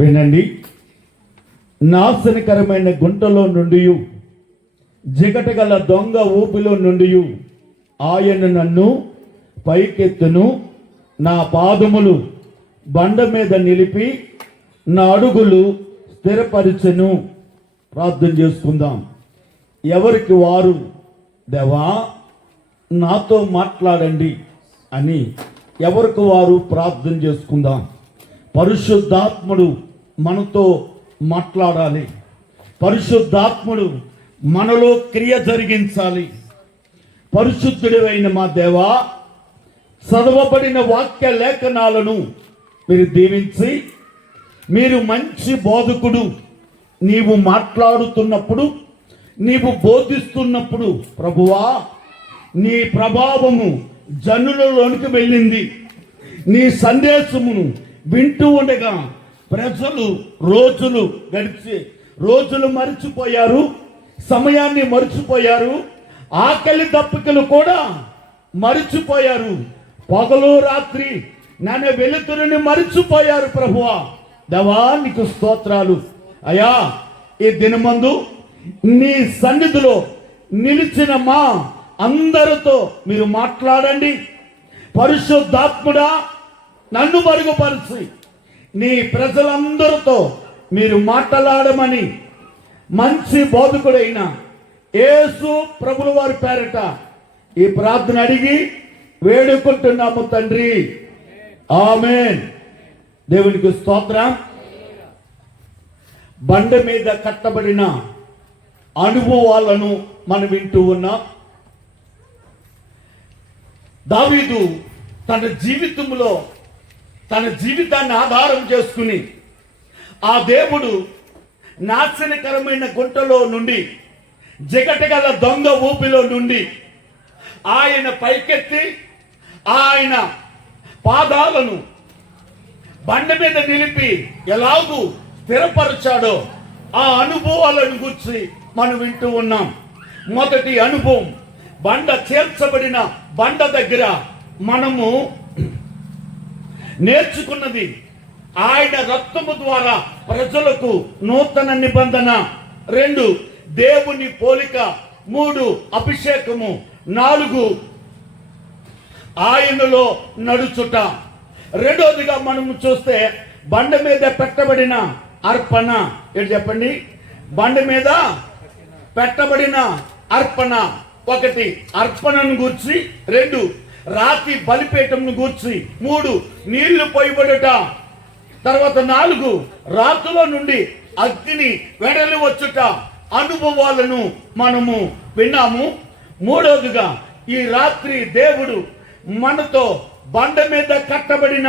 వినండి. నాశనకరమైన గుంటలో నుండి, జిగటగల దొంగ ఊపిలో నుండి ఆయన నన్ను పైకెత్తును, నా పాదములు బండ మీద నిలిపి నా అడుగులు స్థిరపరిచెను. ప్రార్థన చేసుకుందాం. ఎవరికి వారు దేవా నాతో మాట్లాడండి అని ఎవరికి వారు ప్రార్థన చేసుకుందాం. పరిశుద్ధాత్ముడు మనతో మాట్లాడాలి. పరిశుద్ధాత్ముడు మనలో క్రియ జరిగించాలి. పరిశుద్ధుడైన మా దేవా, చదవబడిన వాక్య లేఖనాలను మీరు దీవించి, మీరు మంచి బోధకుడు, నీవు మాట్లాడుతున్నప్పుడు, నీవు బోధిస్తున్నప్పుడు ప్రభువా, నీ ప్రభావము జనులలోనికి వెళ్ళింది. నీ సందేశమును వింటూ ఉండగా ప్రజలు రోజులు మరిచిపోయారు, సమయాన్ని మరిచిపోయారు, ఆకలి దప్పికలు కూడా మరిచిపోయారు, పగలు రాత్రి నన్ను వెలుతురుని మరిచిపోయారు. ప్రభువా దేవా నీకు స్తోత్రాలు. అయ్యా, ఈ దినమందు నీ సన్నిధిలో నిలిచిన మా అందరితో మీరు మాట్లాడండి. పరిశుద్ధాత్ముడా నన్ను మరుగుపరిచి నీ ప్రజలందరితో మీరు మాట్లాడమని మంచి బోధకుడైన యేసు ప్రభుల వారి పేరట ఈ ప్రార్థన అడిగి వేడుకుంటున్నాము తండ్రి. ఆమేన్. దేవునికి స్తోత్రం. బండ మీద కట్టబడిన అనుభవాలను మనం వింటూ ఉన్నాం. దావీదు తన జీవితంలో తన జీవితాన్ని ఆధారం చేసుకుని ఆ దేవుడు నాశనకరమైన గుంటలో నుండి, జిగటగల దొంగ ఊపిలో నుండి ఆయన పైకెత్తి ఆయన పాదాలను బండ మీద నిలిపి ఎలాగూ స్థిరపరచాడో ఆ అనుభవాలను గురించి మనం వింటూ ఉన్నాం. మొదటి అనుభవం, బండ చేర్చబడిన బండ దగ్గర మనము నేర్చుకున్నది ఆయన రక్తము ద్వారా ప్రజలకు నూతన నిబంధన. 2 దేవుని పోలిక. 3 అభిషేకము. 4 ఆయనలో నడుచుట. రెండోదిగా మనము చూస్తే బండ మీద పెట్టబడిన అర్పణ. ఏంటి చెప్పండి? బండ మీద పెట్టబడిన అర్పణ. 1 అర్పణను గూర్చి, 2 రాతి బలిపీఠంను గూర్చి, 3 నీళ్లు పోయబడుట, తర్వాత 4 రాతులో నుండి అగ్ని వెడలి వచ్చుట అనుభవాలను మనము విన్నాము. మూడవదిగా ఈ రాత్రి దేవుడు మనతో బండ మీద కట్టబడిన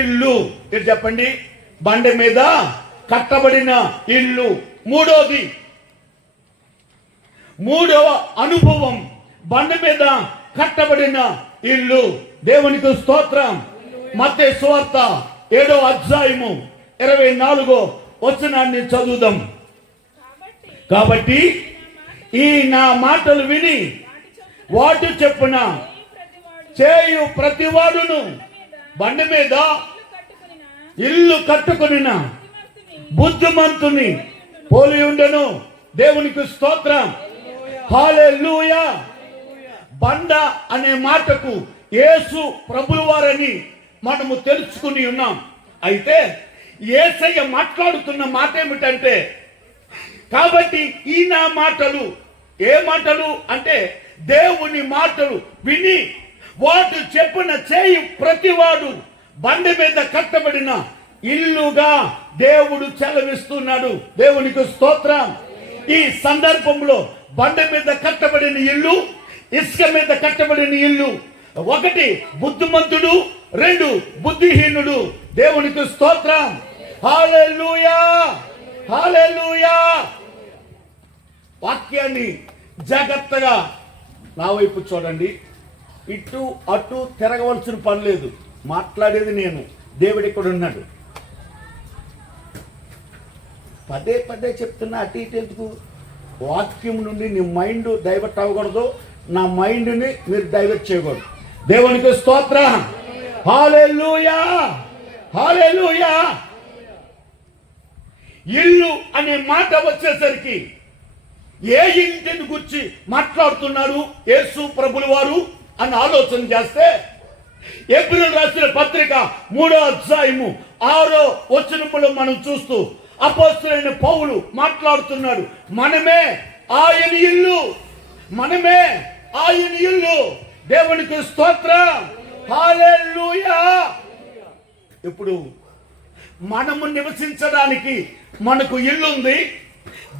ఇల్లు. ఇది చెప్పండి, బండ మీద కట్టబడిన ఇల్లు. మూడవ అనుభవం, బండ మీద కట్టబడిన ఇల్లు. దేవునికి స్తోత్రం. మత్తయి సువార్త 7వ అధ్యాయము 24వ వచనాన్ని చదువుదాం. కాబట్టి ఈ నా మాటలు విని వాటి చెప్పున చేయు ప్రతివాడును బండ మీద ఇల్లు కట్టుకొనిన బుద్ధిమంతుని పోలి ఉండెను. దేవునికి స్తోత్రం. హల్లెలూయా. బండ అనే మాటకు యేసు ప్రభుల వారని మనము తెలుసుకుని ఉన్నాం. అయితే యేసయ్య మాట్లాడుతున్న మాట ఏమిటంటే, కాబట్టి ఈ నా మాటలు, ఏ మాటలు అంటే దేవుని మాటలు విని వాటి చెప్పున చేయి ప్రతివాడు బండ మీద కట్టబడిన ఇల్లుగా దేవుడు చెలవిస్తున్నాడు. దేవునికి స్తోత్రం. ఈ సందర్భంలో బండ మీద కట్టబడిన ఇల్లు, ఇసుక మీద కట్టబడిన ఇల్లు. 1 బుద్ధిమంతుడు, 2 బుద్ధిహీనుడు. దేవునికి స్తోత్రం. హల్లెలూయా, హల్లెలూయా. వాక్యాన్ని జాగ్రత్తగా నా వైపు చూడండి. ఇటు అటు తిరగవలసిన పని లేదు. మాట్లాడేది నేను, దేవుడు ఇక్కడ ఉన్నాడు. పదే పదే చెప్తున్నా, అటు ఇటు ఎందుకు? వాక్యం నుండి నీ మైండ్ డైవర్ట్ అవ్వకూడదు, నా మైండ్ని మీరు డైవర్ట్ చేయకూడదు. దేవునికి స్తోత్రం. హల్లెలూయా, హల్లెలూయా. ఇల్లు అనే మాట వచ్చేసరికి ఏ ఇంటిని గురించి మాట్లాడుతున్నారు యేసు ప్రభుల వారు అని ఆలోచన చేస్తే ఏప్రిల్ రాసిన పత్రిక 3వ అధ్యాయము 6వ వచనములో మనం చూస్తూ అపోస్తలుడైన పౌలు మాట్లాడుతున్నాడు. మనమే ఆయన ఇల్లు, మనమే ఆయన ఇల్లు. దేవునికి స్తోత్రం, హల్లెలూయా. ఇప్పుడు మనము నివసించడానికి మనకు ఇల్లు ఉంది,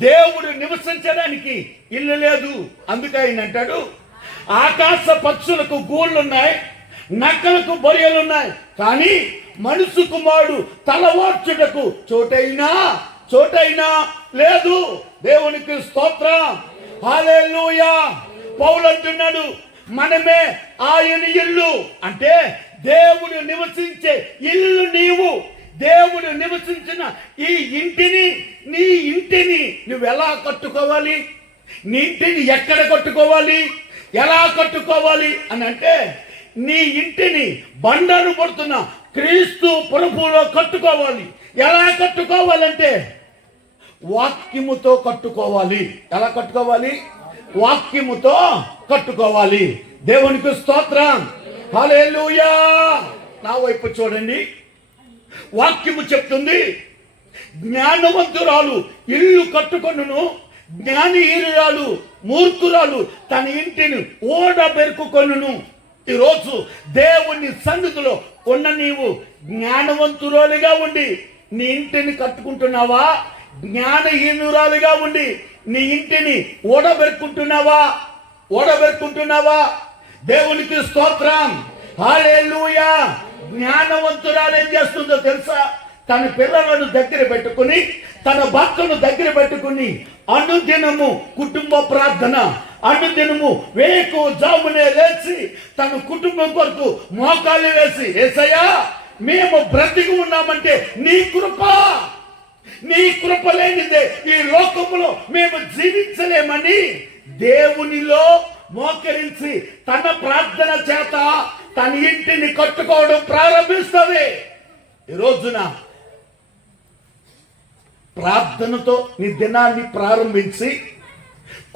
దేవుడు నివసించడానికి ఇల్లు లేదు. అందుకే ఆయన అంటాడు, ఆకాశ పక్షులకు గూళ్ళున్నాయి, నక్కలకు బొరియలున్నాయి, కానీ మనుషు కుమారుడు తలవార్చుటకు చోటైనా లేదు. దేవునికి స్తోత్రం, హల్లెలూయా. పౌలు అంటున్నాడు, మనమే ఆయన ఇల్లు. అంటే దేవుడు నివసించే ఇల్లు నీవు. దేవుడు నివసించిన ఈ ఇంటిని, నీ ఇంటిని నువ్వు ఎలా కట్టుకోవాలి, నీ ఇంటిని ఎక్కడ కట్టుకోవాలి, ఎలా కట్టుకోవాలి అని అంటే, నీ ఇంటిని బండను పడుతున్న క్రీస్తు ప్రభువులో కట్టుకోవాలి. ఎలా కట్టుకోవాలంటే వాక్యముతో కట్టుకోవాలి. ఎలా కట్టుకోవాలి? వాక్యముతో కట్టుకోవాలి. దేవునికి స్తోత్రం, హల్లెలూయా. నా వైపు చూడండి, వాక్యము చెప్తుంది, జ్ఞానవంతురాలు ఇల్లు కట్టుకొనును, జ్ఞానహీనురాలు మూర్ఖురాలు తన ఇంటిని ఓడబెరుకుకొనును. ఈరోజు దేవుని సన్నిధిలో ఉన్న నీవు జ్ఞానవంతురాలుగా ఉండి నీ ఇంటిని కట్టుకుంటున్నావా? జ్ఞానహీనురాలుగా ఉండి నీ ఇంటిని ఓడబెరుకుంటున్నావా? దేవునికి స్తోత్రం, హల్లెలూయా. జ్ఞానవంతురాలు ఏం చేస్తుందో తెలుసా? తన పిల్లలను దగ్గర పెట్టుకుని, తన భర్తను దగ్గర పెట్టుకుని అనుదినము కుటుంబ ప్రార్థన, అనుదినము వేకువజామునే లేచి తన కుటుంబం కొరకు మోకాళ్ళు వేసి, యేసయ్యా మేము బ్రతికి ఉన్నామంటే నీ కృప లేనిదే ఈ లోకములో మేము జీవించలేమని దేవునిలో మోకరించి తన ప్రార్థన చేత తన ఇంటిని కట్టుకోవడం ప్రారంభిస్తుంది. ఈ రోజున ప్రార్థనతో నీ దినాన్ని ప్రారంభించి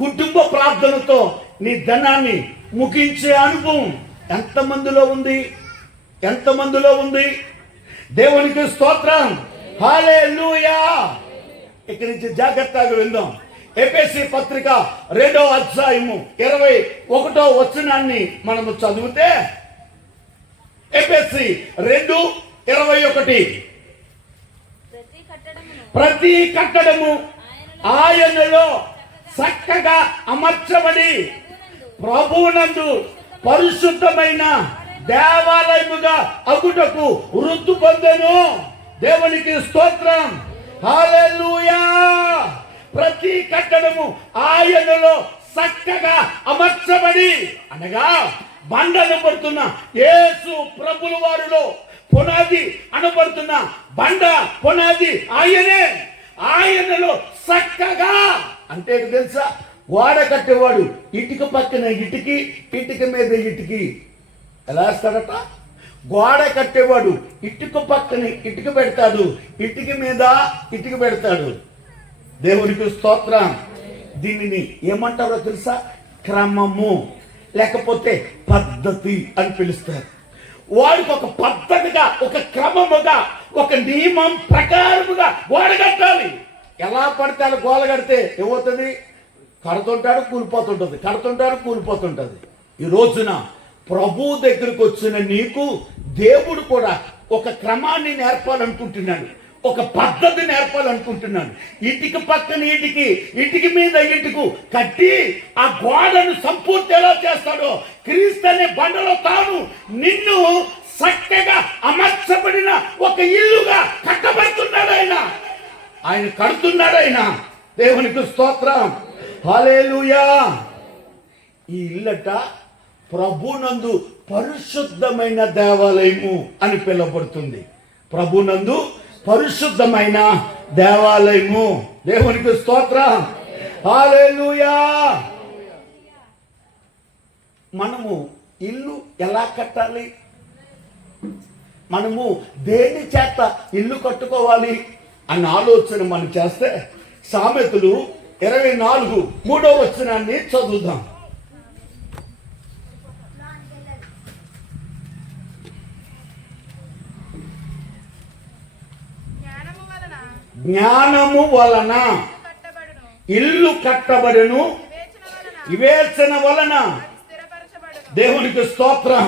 కుటుంబ ప్రార్థనతో నీ దినాన్ని ముగించే అనుభవం ఎంతమందిలో ఉంది? దేవునికి స్తోత్రం, హల్లెలూయా. ఇక్కడి నుంచి జాగ్రత్తగా విందాం. ఎఫెసీ పత్రిక 2వ అధ్యాయము 21వ వచనాన్ని మనము చదివితే, ఎఫెసీ 2:21, ప్రతి కట్టడము ఆయనలో చక్కగా అమర్చబడి ప్రభువునందు పరిశుద్ధమైన దేవాలయముగా అగుటకు వృద్ధి పొందెను. దేవునికి స్తోత్రం, హల్లెలూయా. ప్రతి కట్టడము ఆయనలో చక్కగా అమర్చబడి, అనగా బండను పడుతున్న యేసు ప్రభుల వారిలో పునాది అనబడుతున్న బండ పునాది ఆయనలో చక్కగా. అంటే తెలుసా, గోడ కట్టేవాడు ఇటుక పక్కన ఇటుక మీద ఇటుకి ఎలా వేస్తాడట? గోడ కట్టేవాడు ఇటుక పక్కన ఇటుక పెడతాడు, ఇటుక మీద ఇటుక పెడతాడు. దేవునికి స్తోత్రం. దీనిని ఏమంటారో తెలుసా? క్రమము లేకపోతే పద్ధతి అని పిలుస్తారు. వాడికి ఒక పద్ధతిగా, ఒక క్రమముగా, ఒక నియమం ప్రకారముగా గోడ కట్టాలి. ఎలా పడితే అలా గోడ కడితే ఏమవుతుంది? కడుతుంటాడు కూలిపోతుంటది. ఈ రోజున ప్రభు దగ్గరకు వచ్చిన నీకు దేవుడు కూడా ఒక క్రమాన్ని నేర్పాలనుకుంటున్నాడు, ఒక పద్ధతి నేర్పాలనుకుంటున్నాను. ఇటుక పక్కన ఇటుక మీద ఇటుకు కట్టి ఆ గోడను సంపూర్తి ఎలా చేస్తాడో, క్రీస్తు అనే బండలో తాను నిన్ను చక్కగా అమర్చబడిన ఒక ఇల్లుగా కట్టబడుతున్నాడు ఆయన కడుతున్నాడు ఆయన. దేవునికి స్తోత్రం, హల్లెలూయా. ఈ ఇల్లట ప్రభునందు పరిశుద్ధమైన దేవాలయము అని పిలువబడుతుంది. ప్రభునందు పరిశుద్ధమైన దేవాలయము. దేవునికి స్తోత్రం, హల్లెలూయా. మనము ఇల్లు ఎలా కట్టాలి? మనము దేని చేత ఇల్లు కట్టుకోవాలి? అన్న ఆలోచన మనం చేస్తే సామెతలు 24:3 చదువుదాం. జ్ఞానము వలన ఇల్లు కట్టబడును, వివేచన వలన దేవునికి స్తోత్రం.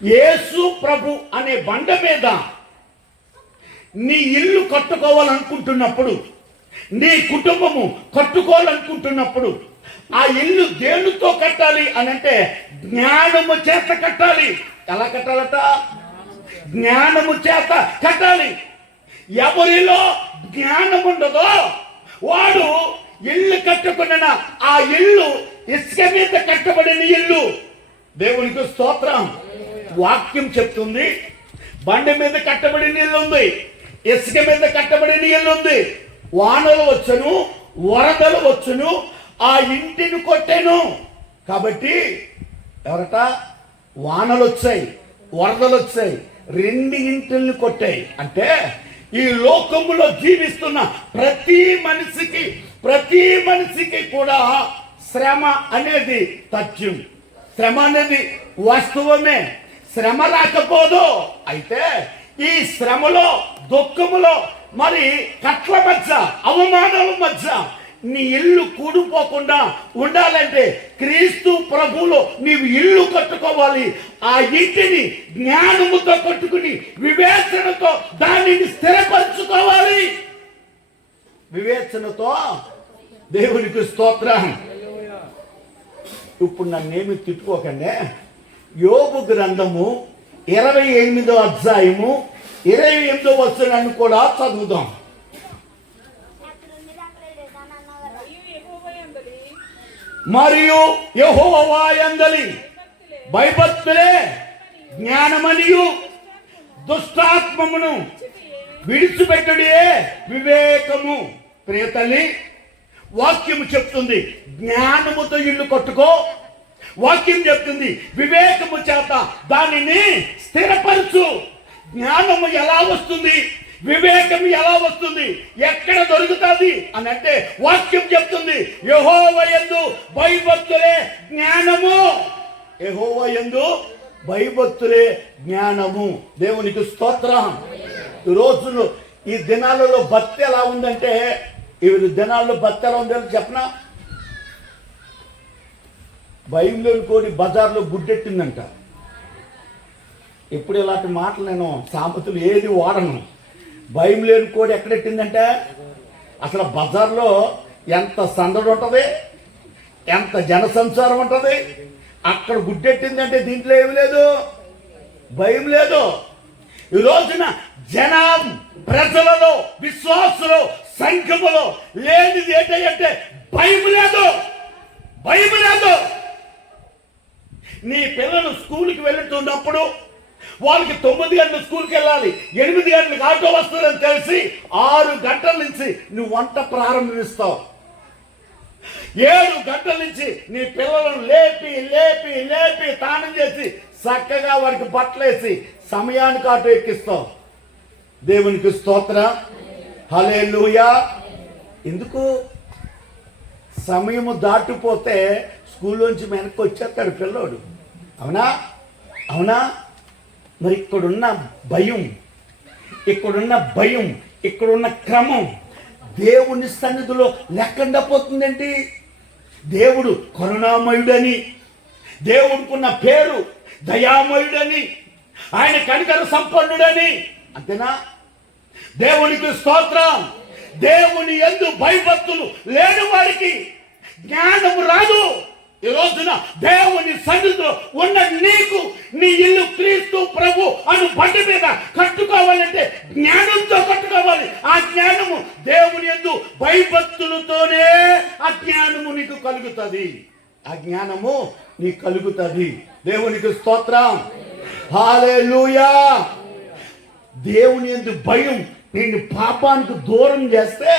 యేసు ప్రభు అనే బండ మీద నీ ఇల్లు కట్టుకోవాలనుకుంటున్నప్పుడు, నీ కుటుంబము కట్టుకోవాలనుకుంటున్నప్పుడు, ఆ ఇల్లు దేనితో కట్టాలి అని అంటే జ్ఞానము చేత కట్టాలి. ఎలా కట్టాలట? జ్ఞానము చేత కట్టాలి. ఎవరిలో జ్ఞానం ఉండదో వాడు ఇల్లు కట్టుకున్న ఆ ఇల్లు ఇసుక మీద కట్టబడిన ఇల్లు. దేవునికి స్తోత్రం. వాక్యం చెప్తుంది, బండ మీద కట్టబడిన ఇల్లు ఉంది, ఇసుక మీద కట్టబడిన ఇల్లు ఉంది. వానలు వచ్చును, వరదలు వచ్చును, ఆ ఇంటిని కొట్టెను. కాబట్టి ఎవరట? వానలు వచ్చాయి, వరదలు వచ్చాయి, 2 ఇంటిని కొట్టాయి. అంటే ఈ లోకములో జీవిస్తున్న ప్రతి మనిషికి కూడా శ్రమ అనేది తథ్యం. శ్రమ అనేది వాస్తవమే. శ్రమ రాకపోదు. అయితే ఈ శ్రమలో, దుఃఖములో, మరి కట్ల మధ్య, అవమానాల మధ్య నీ ఇల్లు కూడిపోకుండా ఉండాలంటే క్రీస్తు ప్రభువులో నీవు ఇల్లు కట్టుకోవాలి. ఆ ఇంటిని జ్ఞానముతో కట్టుకుని వివేచనతో దానిని స్థిరపరచుకోవాలి. వివేచనతో. దేవునికి స్తోత్రం. ఇప్పుడు నన్నేమి తిట్టుకోకండి. యోబు గ్రంథము 28వ అధ్యాయము 28వ వచనాన్ని కూడా చదువుదాం. మరియు యెహోవా యందలి భయభక్తులే జ్ఞానమనియు దుష్టాత్మమును విడిచిపెట్టుడే వివేకము. ప్రియతల్లి, వాక్యము చెప్తుంది జ్ఞానముతో ఇల్లు కట్టుకో. వాక్యం చెప్తుంది వివేకము చేత దానిని స్థిరపరచు. జ్ఞానము ఎలా వస్తుంది? వివేకం ఎలా వస్తుంది? ఎక్కడ దొరుకుతుంది అని అంటే వాక్యం చెప్తుంది యెహోవా యందు భయభక్తులే జ్ఞానము. యెహోవా యందు భయభక్తులే జ్ఞానము. దేవునికి స్తోత్రం. ఈ రోజులు, ఈ దినాలలో భక్తి ఎలా ఉందంటే, ఈ దినాల్లో భక్తి ఎలా ఉందో చెప్పనా? భయం లేని కోడి బజార్లో గుడ్డెట్టిందంట. ఎప్పుడు ఇలాంటి మాటలు నేను సామెతలు ఏది వాడను. భయం లేని కోడి ఎక్కడెట్టిందంటే, అసలు బజార్లో ఎంత సందడి ఉంటుంది, ఎంత జనసంచారం ఉంటుంది. అక్కడ గుడ్డెట్టిందంటే దీంట్లో ఏమి లేదు, భయం లేదు. ఈ రోజున జనం, ప్రజలలో, విశ్వాసులు, సంఘములో లేనిది ఏంటంటే భయం లేదు. భయం లేదు. నీ పిల్లలు స్కూల్కి వెళ్తున్నప్పుడు వాళ్ళకి 9 గంటల స్కూల్కి వెళ్ళాలి, 8 గంటలకు ఆటో వస్తుందని తెలిసి 6 గంటల నుంచి నువ్వు వంట ప్రారంభిస్తావు. 7 గంటల నుంచి నీ పిల్లలను లేపి లేపి లేపి తానం చేసి చక్కగా వారికి బట్టలేసి సమయానికి ఆటో ఎక్కిస్తావు. దేవునికి స్తోత్రం. హల్లెలూయా. ఎందుకు? సమయము దాటిపోతే స్కూల్లోంచి వెనక్కి వచ్చేస్తాడు పిల్లోడు. అవునా? అవునా? మరి ఇక్కడున్న భయం, ఇక్కడున్న క్రమం దేవుని సన్నిధిలో లేకుండా పోతుందండి. దేవుడు కరుణామయుడని, దేవుడికున్న పేరు దయామయుడని, ఆయన కనికర సంపన్నుడని. అంతేనా? దేవునికి స్తోత్రం. దేవుని యందు భయభక్తులు లేని వారికి జ్ఞానము రాదు. ఈ రోజున దేవుని సన్నిధిలో ఉన్న నీకు నీ ఇల్లు క్రీస్తు ప్రభు అను బండి మీద కట్టుకోవాలంటే జ్ఞానంతో కట్టుకోవాలి. ఆ జ్ఞానము దేవుని యందు భయభక్తులతోనే ఆ జ్ఞానము నీకు కలుగుతుంది. ఆ జ్ఞానము నీకు కలుగుతుంది. దేవునికి స్తోత్రం. హల్లెలూయా. దేవుని యందు భయం నిన్ను పాపానికి దూరం చేస్తే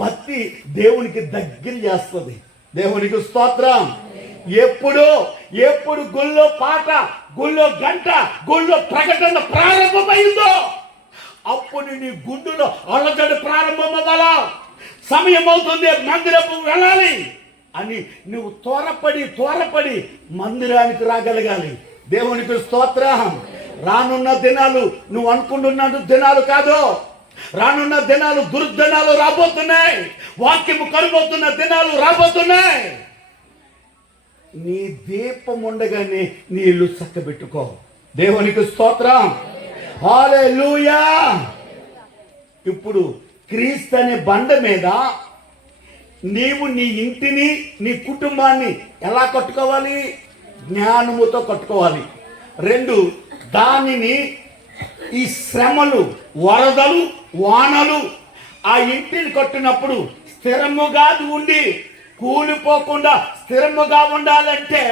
భక్తి దేవునికి దగ్గర చేస్తుంది. దేవునికి స్తోత్రం. ఎప్పుడు గుళ్ళో పాట, గుళ్ళో గంట, గుళ్ళో ప్రకటన ప్రారంభమైందో అప్పుడు నీ గుండెలో అలజడి ప్రారంభం అవ్వాలా. సమయం అవుతుంది, మందిరపు వెళ్ళాలి అని నువ్వు త్వరపడి మందిరానికి రాగలగాలి. దేవునికి స్తోత్రం. రానున్న దినాలు నువ్వు అనుకుంటున్న దినాలు కాదు. రానున్న దినాలు దుర్దినాలు రాబోతున్నాయి. వాక్యము కరుబోతున్న దినాలు రాబోతున్నాయి. నీ దీపం ఉండగానే నీ ఇల్లు చక్కబెట్టుకో. దేవునికి స్తోత్రం. హల్లెలూయా. ఇప్పుడు క్రీస్తు అనే బండ మీద నీవు నీ ఇంటిని, నీ కుటుంబాన్ని ఎలా కట్టుకోవాలి? జ్ఞానముతో కట్టుకోవాలి. 2, దానిని ఈ శ్రమలు, వరదలు, వానలు ఆ ఇంటిని కట్టినప్పుడు స్థిరముగా ఉండి కూలిపోకుండా స్థిరముగా ఉండాలంటే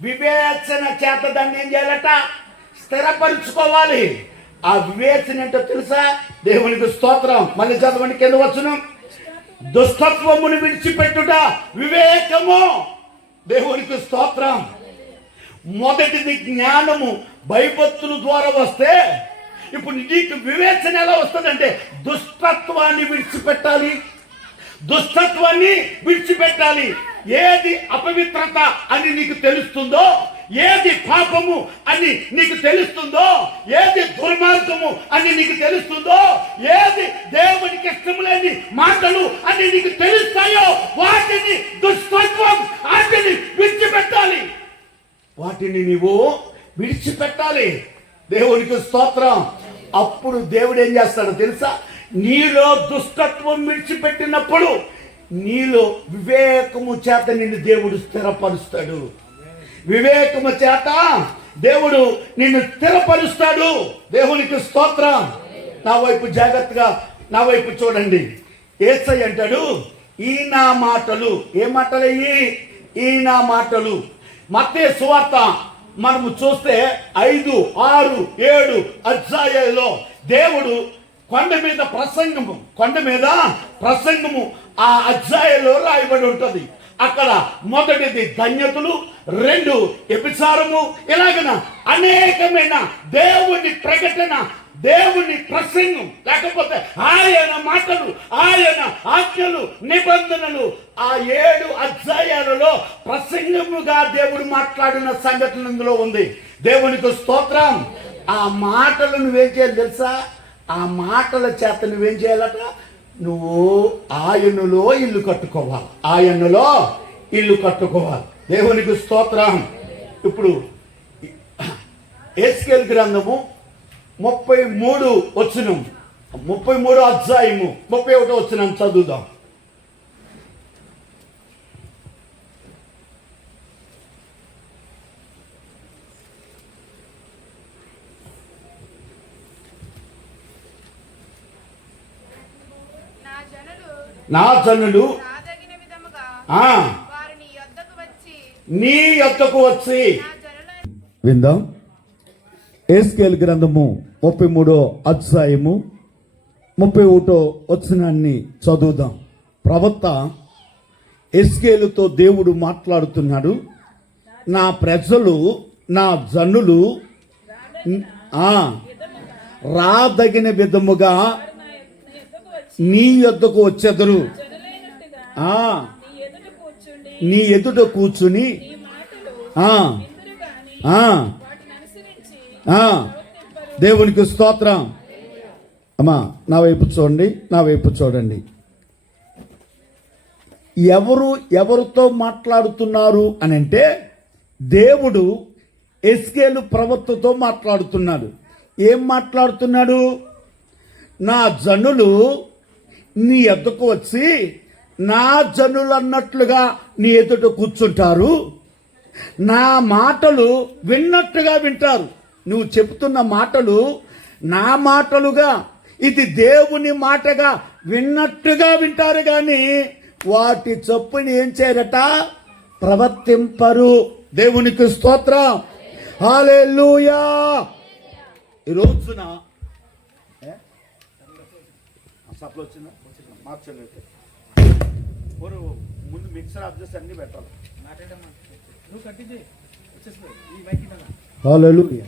వివేచన చేత దాన్ని ఏం చేయాలట? స్థిరపరుచుకోవాలి. ఆ వివేచన ఏంటో తెలుసా? దేవునికి స్తోత్రం. మళ్ళీ చదవండి, కింద వచ్చును. దుష్టత్వమును విడిచిపెట్టుట వివేకము. దేవునికి స్తోత్రం. మొదటిది జ్ఞానము, భయభక్తుల ద్వారా వస్తే, ఇప్పుడు నీకు వివేచన ఎలా వస్తుందంటే దుష్టత్వాన్ని విడిచిపెట్టాలి. ఏది అపవిత్రత అని నీకు తెలుస్తుందో, ఏది పాపము అని నీకు తెలుస్తుందో, ఏది దుర్మార్గము అని నీకు తెలుస్తుందో, ఏది దేవునికి ఇష్టం లేని మాటలు అని నీకు తెలుస్తాయో వాటిని దుష్టత్వం, వాటిని విడిచిపెట్టాలి. వాటిని నీవు విడిచిపెట్టాలి. దేవునికి స్తోత్రం. అప్పుడు దేవుడు ఏం చేస్తాడో తెలుసా? నీలో దుష్టత్వం విడిచిపెట్టినప్పుడు నీలో వివేకము చేత నిన్ను దేవుడు స్థిరపరుస్తాడు. వివేకము చేత దేవుడు నిన్ను స్థిరపరుస్తాడు. దేవునికి స్తోత్రం. నా వైపు జాగ్రత్తగా నా వైపు చూడండి. యేసయ్య అంటాడు, ఈ నా మాటలు. ఏ మాటలయ్యి? ఈ నా మాటలు. మత్తయి సువార్త మనము చూస్తే 5, 6, 7 అధ్యాయాల్లో దేవుడు కొండ మీద ప్రసంగము ఆ అధ్యాయంలో రాయబడి ఉంటుంది. అక్కడ మొదటిది ధన్యతలు, 2 వ్యభిచారము, ఇలాగన అనేకమైన దేవుని ప్రకటన, దేవుని ప్రసంగం, లేకపోతే ఆయన మాటలు, ఆయన ఆజ్ఞలు, నిబంధనలు ఆ 7 అధ్యాయాలలో ప్రసంగముగా దేవుడు మాట్లాడిన సంఘటన ఇందులో ఉంది. దేవునికి స్తోత్రం. ఆ మాటలు నువ్వేం చేయాలి తెలుసా? ఆ మాటల చేత నువ్వేం చేయాలట? నువ్వు ఆయనలో ఇల్లు కట్టుకోవాలి. దేవునికి స్తోత్రం. ఇప్పుడు ఎస్కేల్ గ్రంథము 33 వచనం, 33 అధ్యాయము 31 వచనం చదువుదాం. నా జనులు నీ యొద్దకు వచ్చి విందాం. ఎస్కేల్ గ్రంథము 33 అధ్యాయము 31 వచనాన్ని చదువుదాం. ప్రవక్త ఎస్కేలుతో దేవుడు మాట్లాడుతున్నాడు. నా ప్రజలు, నా జనులు రాదగిన విధముగా నీ యొద్దకు వచ్చెదరు. నీ ఎదుట కూర్చుని దేవునికి స్తోత్రం. అమ్మా నా వైపు చూడండి. ఎవరితో మాట్లాడుతున్నారు అని అంటే దేవుడు ఎస్కేలు ప్రవక్తతో మాట్లాడుతున్నాడు. ఏం మాట్లాడుతున్నాడు? నా జనులు నీ ఎదుకు వచ్చి నా జనులు అన్నట్లుగా నీ ఎదుట కూర్చుంటారు. నా మాటలు విన్నట్టుగా వింటారు. నువ్వు చెప్తున్న మాటలు నా మాటలుగా, ఇది దేవుని మాటగా విన్నట్టుగా వింటారు, కానీ వాటి చొప్పుని ఏం చేయరట? ప్రవర్తింపరు. దేవునికి స్తోత్రం. హల్లెలూయా. ఈ రోజున సప్లై వచ్చిందా? మార్చలేదు. ముందు మిక్సర్ అడ్జస్ట్ అన్ని పెట్టాలి. హల్లెలూయా.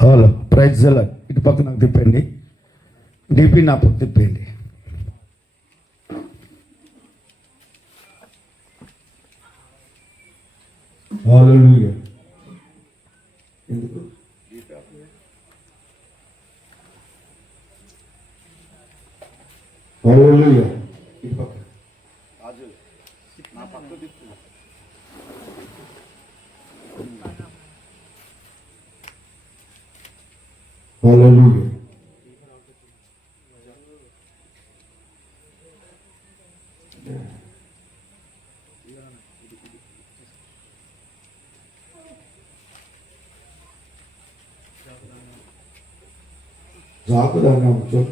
హలో ప్రైజ్ ఇటు పక్క నాకు తిప్పండి, డిపి నా పక్క తిప్పండి. హల్లెలూయా. ఎందుకు హల్లెలూయా. ఇటు పక్క నా పక్క తిప్పు. హల్లెలూయా. జాకుదాన్ని కొంచెం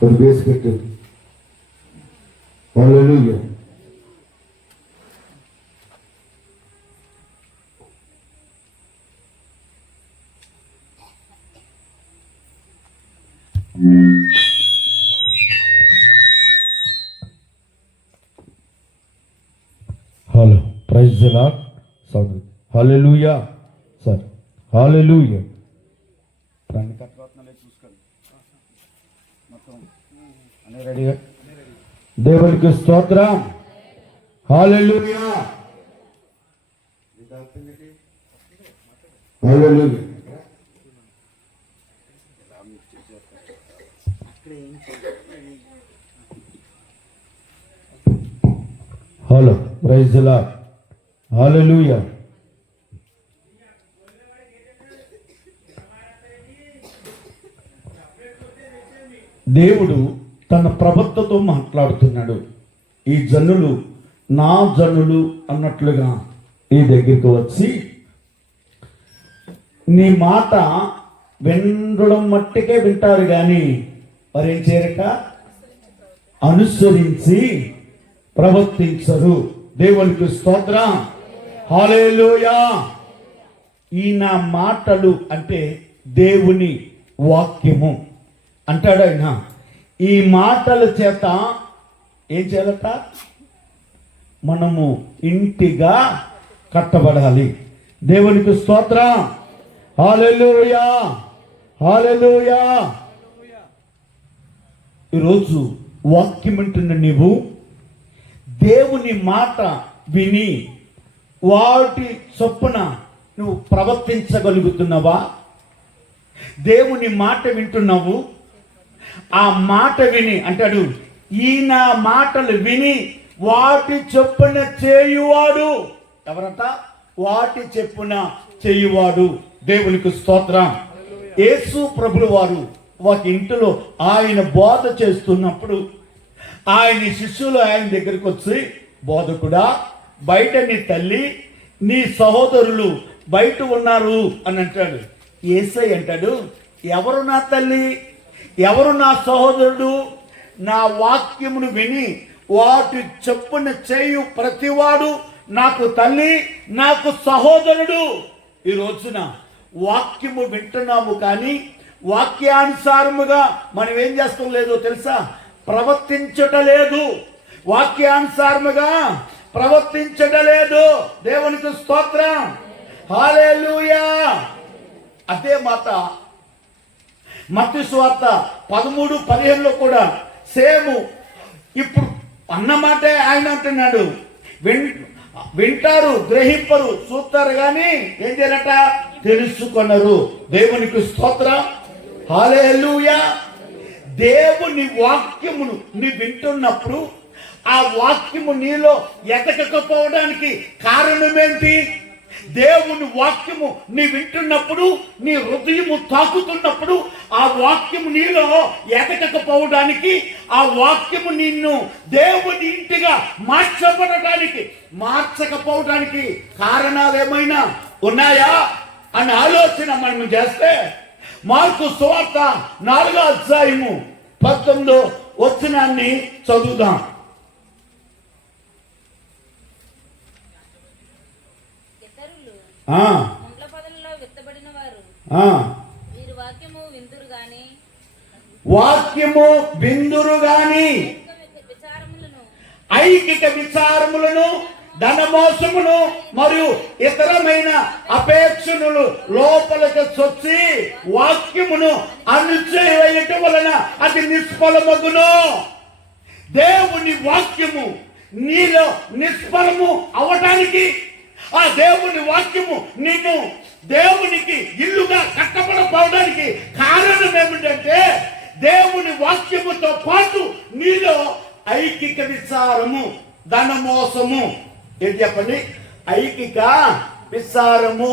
కొన్ని వేసి పెట్టండి. Hallelujah. Hello praise the lord. Sound hallelujah sir. Hallelujah. ప్రాణి కట్టవత్నాలే చూసుకోండి మొత్తం అన్నీ రెడీగా. దేవునికి స్తోత్రం. Hallelujah. Hallelujah. Hello praise the lord. Hallelujah. దేవుడు తన ప్రవక్తతో మాట్లాడుతున్నాడు. ఈ జనులు నా జనులు అన్నట్లుగా ఈ దగ్గరికి వచ్చి నీ మాట వినడం మట్టికే వింటారు కానీ వారేం చేయరట, అనుసరించి ప్రవర్తించరు. దేవునికి స్తోత్రం. హల్లెలూయా. ఈ నా మాటలు అంటే దేవుని వాక్యము అంటాడు ఆయన. ఈ మాటల చేత ఏం చేయాలట, మనము ఇంటిగా కట్టబడాలి. దేవునికి స్తోత్రం. హల్లెలూయా. హల్లెలూయా. ఈరోజు వాక్యం వింటున్న నీవు దేవుని మాట విని వాటి చొప్పున నువ్వు ప్రవర్తించగలుగుతున్నావా? దేవుని మాట వింటున్నావు, ఆ మాట విని అంటాడు, ఈ నా మాటలు విని వాటి చొప్పున చేయువాడు ఎవరట? వాటి చెప్పున చేయువాడు. దేవునికి స్తోత్రం. యేసు ప్రభులు వారు ఒక ఇంటిలో ఆయన బోధ చేస్తున్నప్పుడు ఆయన శిష్యులు ఆయన దగ్గరికి వచ్చి, బోధకుడా, బయట నీ తల్లి నీ సహోదరులు బయట ఉన్నారు అని అంటాడు. యేసయ్య అంటాడు, ఎవరు నా తల్లి, ఎవరు నా సహోదరుడు? నా వాక్యమును విని వాటి చెప్పున చేయు ప్రతివాడు నాకు తల్లి, నాకు సహోదరుడు. ఈ రోజున వాక్యము వింటున్నాము కానీ వాక్యానుసారముగా మనం ఏం చేస్తాం లేదో తెలుసా? ప్రవర్తించటలేదు. వాక్యానుసారముగా ప్రవర్తించటలేదు. దేవునికి స్తోత్రం. హల్లెలూయా. అదే మాట మత్తయి సువార్త 13:15 కూడా సేము ఇప్పుడు అన్నమాటే ఆయన అంటున్నాడు. వింటారు, గ్రహింపరు, చూస్తారు కానీ ఏం చేయాలట? తెలుసుకొనరు. దేవునికి స్తోత్రం. హల్లెలూయా. దేవుని వాక్యమును నీ వింటున్నప్పుడు ఆ వాక్యము నీలో ఎదగకపోవడానికి కారణమేంటి? దేవుని వాక్యము నీ వింటున్నప్పుడు, నీ హృదయము తాకుతున్నప్పుడు ఆ వాక్యము నీలో ఎదగకపోవడానికి, ఆ వాక్యము నిన్ను దేవుని ఇంటిగా మార్చకపోవడానికి కారణాలు ఏమైనా ఉన్నాయా అన్న ఆలోచన మనం చేస్తే మార్కు సువార్త 4:19 చదువుదాం. వాక్యము విందురు గాని ఐకిక విచారములను, ధనమోసమును మరియు ఇతరమైన అపేక్షణలు లోపలికి చొచ్చి వాక్యమును అణిచివేయటం వలన అది నిష్ఫలమగును. దేవుని వాక్యము నీలో నిష్ఫలము అవటానికి, ఆ దేవుని వాక్యము నిన్ను దేవునికి ఇల్లుగా కట్టబడపోవడానికి కారణం ఏమిటంటే దేవుని వాక్యముతో పాటు నీలో ఐకిక విచారము, ధనమోసము. ఏంటి చెప్పండి? ఐకిక విచారము,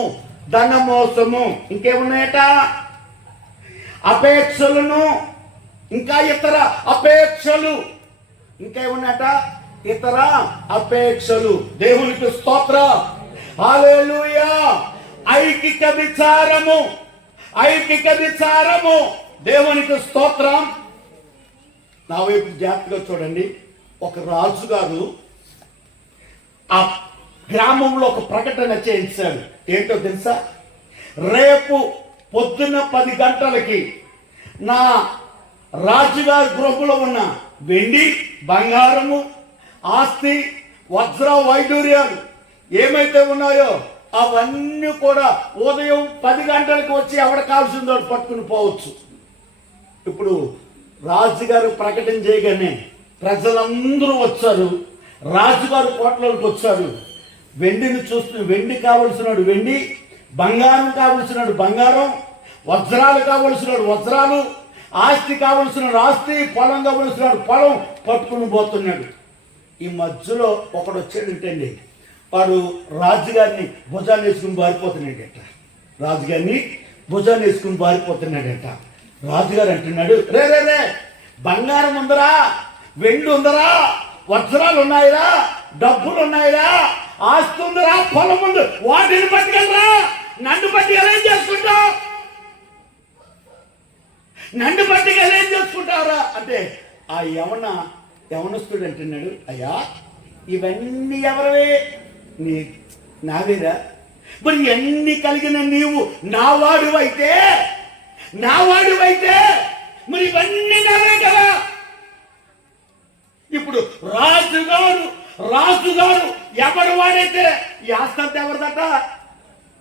ధనమోసము, ఇంకేమున్నాయట? అపేక్షలను, ఇంకా ఇతర అపేక్షలు, ఇంకేమున్నాయట? ఇతర అపేక్షలు. దేవునికి స్తోత్రం, హల్లెలూయా. ఐకిక విచారము, ఐకిక విచారము, దేవునికి స్తోత్రం. నా వైపు జాగ్రత్తగా చూడండి. ఒక రాజుగారు ఆ గ్రామంలో ఒక ప్రకటన చేయించాడు. ఏంటో తెలుసా? రేపు పొద్దున్న 10 గంటలకి నా రాజుగారి గృహంలో ఉన్న వెండి, బంగారము, ఆస్తి, వజ్ర వైడూర్యాలు ఏమైతే ఉన్నాయో అవన్నీ కూడా ఉదయం 10 గంటలకు వచ్చి ఎవడ కావాల్సిందో పట్టుకుని పోవచ్చు. ఇప్పుడు రాజుగారు ప్రకటన చేయగానే ప్రజలందరూ వచ్చారు. రాజుగారు కోటలోకి వచ్చారు. వెండిని చూస్తూ, వెండి కావలసినాడు వెండి, బంగారం కావలసినాడు బంగారం, వజ్రాలు కావలసినాడు వజ్రాలు, ఆస్తి కావలసినాడు ఆస్తి, పొలం కావలసినాడు పొలం పట్టుకుని పోతున్నాడు. ఈ మధ్యలో ఒకడు వచ్చాడంటండి. వాడు రాజుగారిని భుజాన్ని వేసుకుని పారిపోతున్నాడట. రాజుగారిని భుజాన్ని వేసుకుని పారిపోతున్నాడట. రాజుగారు అంటున్నాడు, రే రే రే, బంగారం ఉందరా, వెండి ఉందరా, వజ్రాలు ఉన్నాయిరా, డబ్బులు ఉన్నాయిరా, ఆస్తి ఉందరా, పొలం ఉంది, వాటిని పట్టుకెళ్ళరా, నన్ను పట్టుకెళ్ళి ఏం చేసుకుంటావు, నన్ను పట్టుకెళ్ళి ఏం చేసుకుంటావురా అంటే ఆ యవనస్తుడు అంటున్నాడు, అయ్యా ఇవన్నీ ఎవరివే? నావేరా. మరి ఎన్ని కలిగిన నీవు నావాడువైతే మరి ఇవన్నీ నావే కదా. ఇప్పుడు రాజుగారు ఎవడు వాడైతే ఈ ఆస్తి అంతా ఎవరిదట?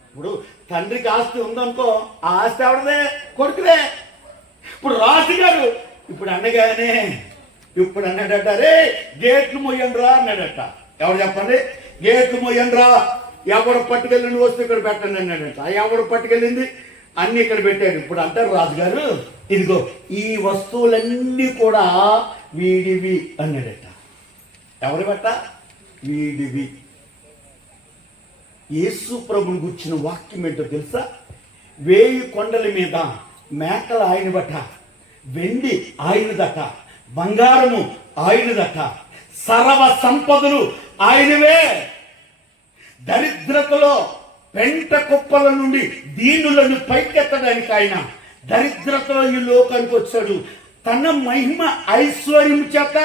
ఇప్పుడు తండ్రికి ఆస్తి ఉందనుకో, ఆ ఆస్తి ఎవరిదే? కొడుకుదే. ఇప్పుడు రాజుగారు ఇప్పుడు అనగానే ఇప్పుడు అన్నాడట, రే గేట్లు మొయ్యండి రా అన్నాడట. ఎవరు చెప్పండి? గేట్లు మొయ్యండి రా, ఎవడు పట్టుకెళ్ళింది వస్తే ఇక్కడ పెట్టండి అన్నాడట. ఎవడు పట్టుకెళ్ళింది అన్ని ఇక్కడ పెట్టాడు. ఇప్పుడు అంటారు రాజుగారు, ఇదిగో ఈ వస్తువులన్నీ కూడా వీడివి అన్నాడట. ఎవరి బట్ట? వీడివి. యేసు ప్రభుని గుర్చిన వాక్యం ఏంటో తెలుసా? 1000 కొండల మీద మేకలు ఆయన బట్ట, వెండి ఆయనదట, బంగారము ఆయనదట, సర్వ సంపదలు ఆయనవే. దరిద్రతలో పెంట కుప్పల నుండి దీనులను పైకెత్తడానికి ఆయన దరిద్రతలో ఈ లోకానికి వచ్చాడు. తన మహిమ ఐశ్వర్యం చేత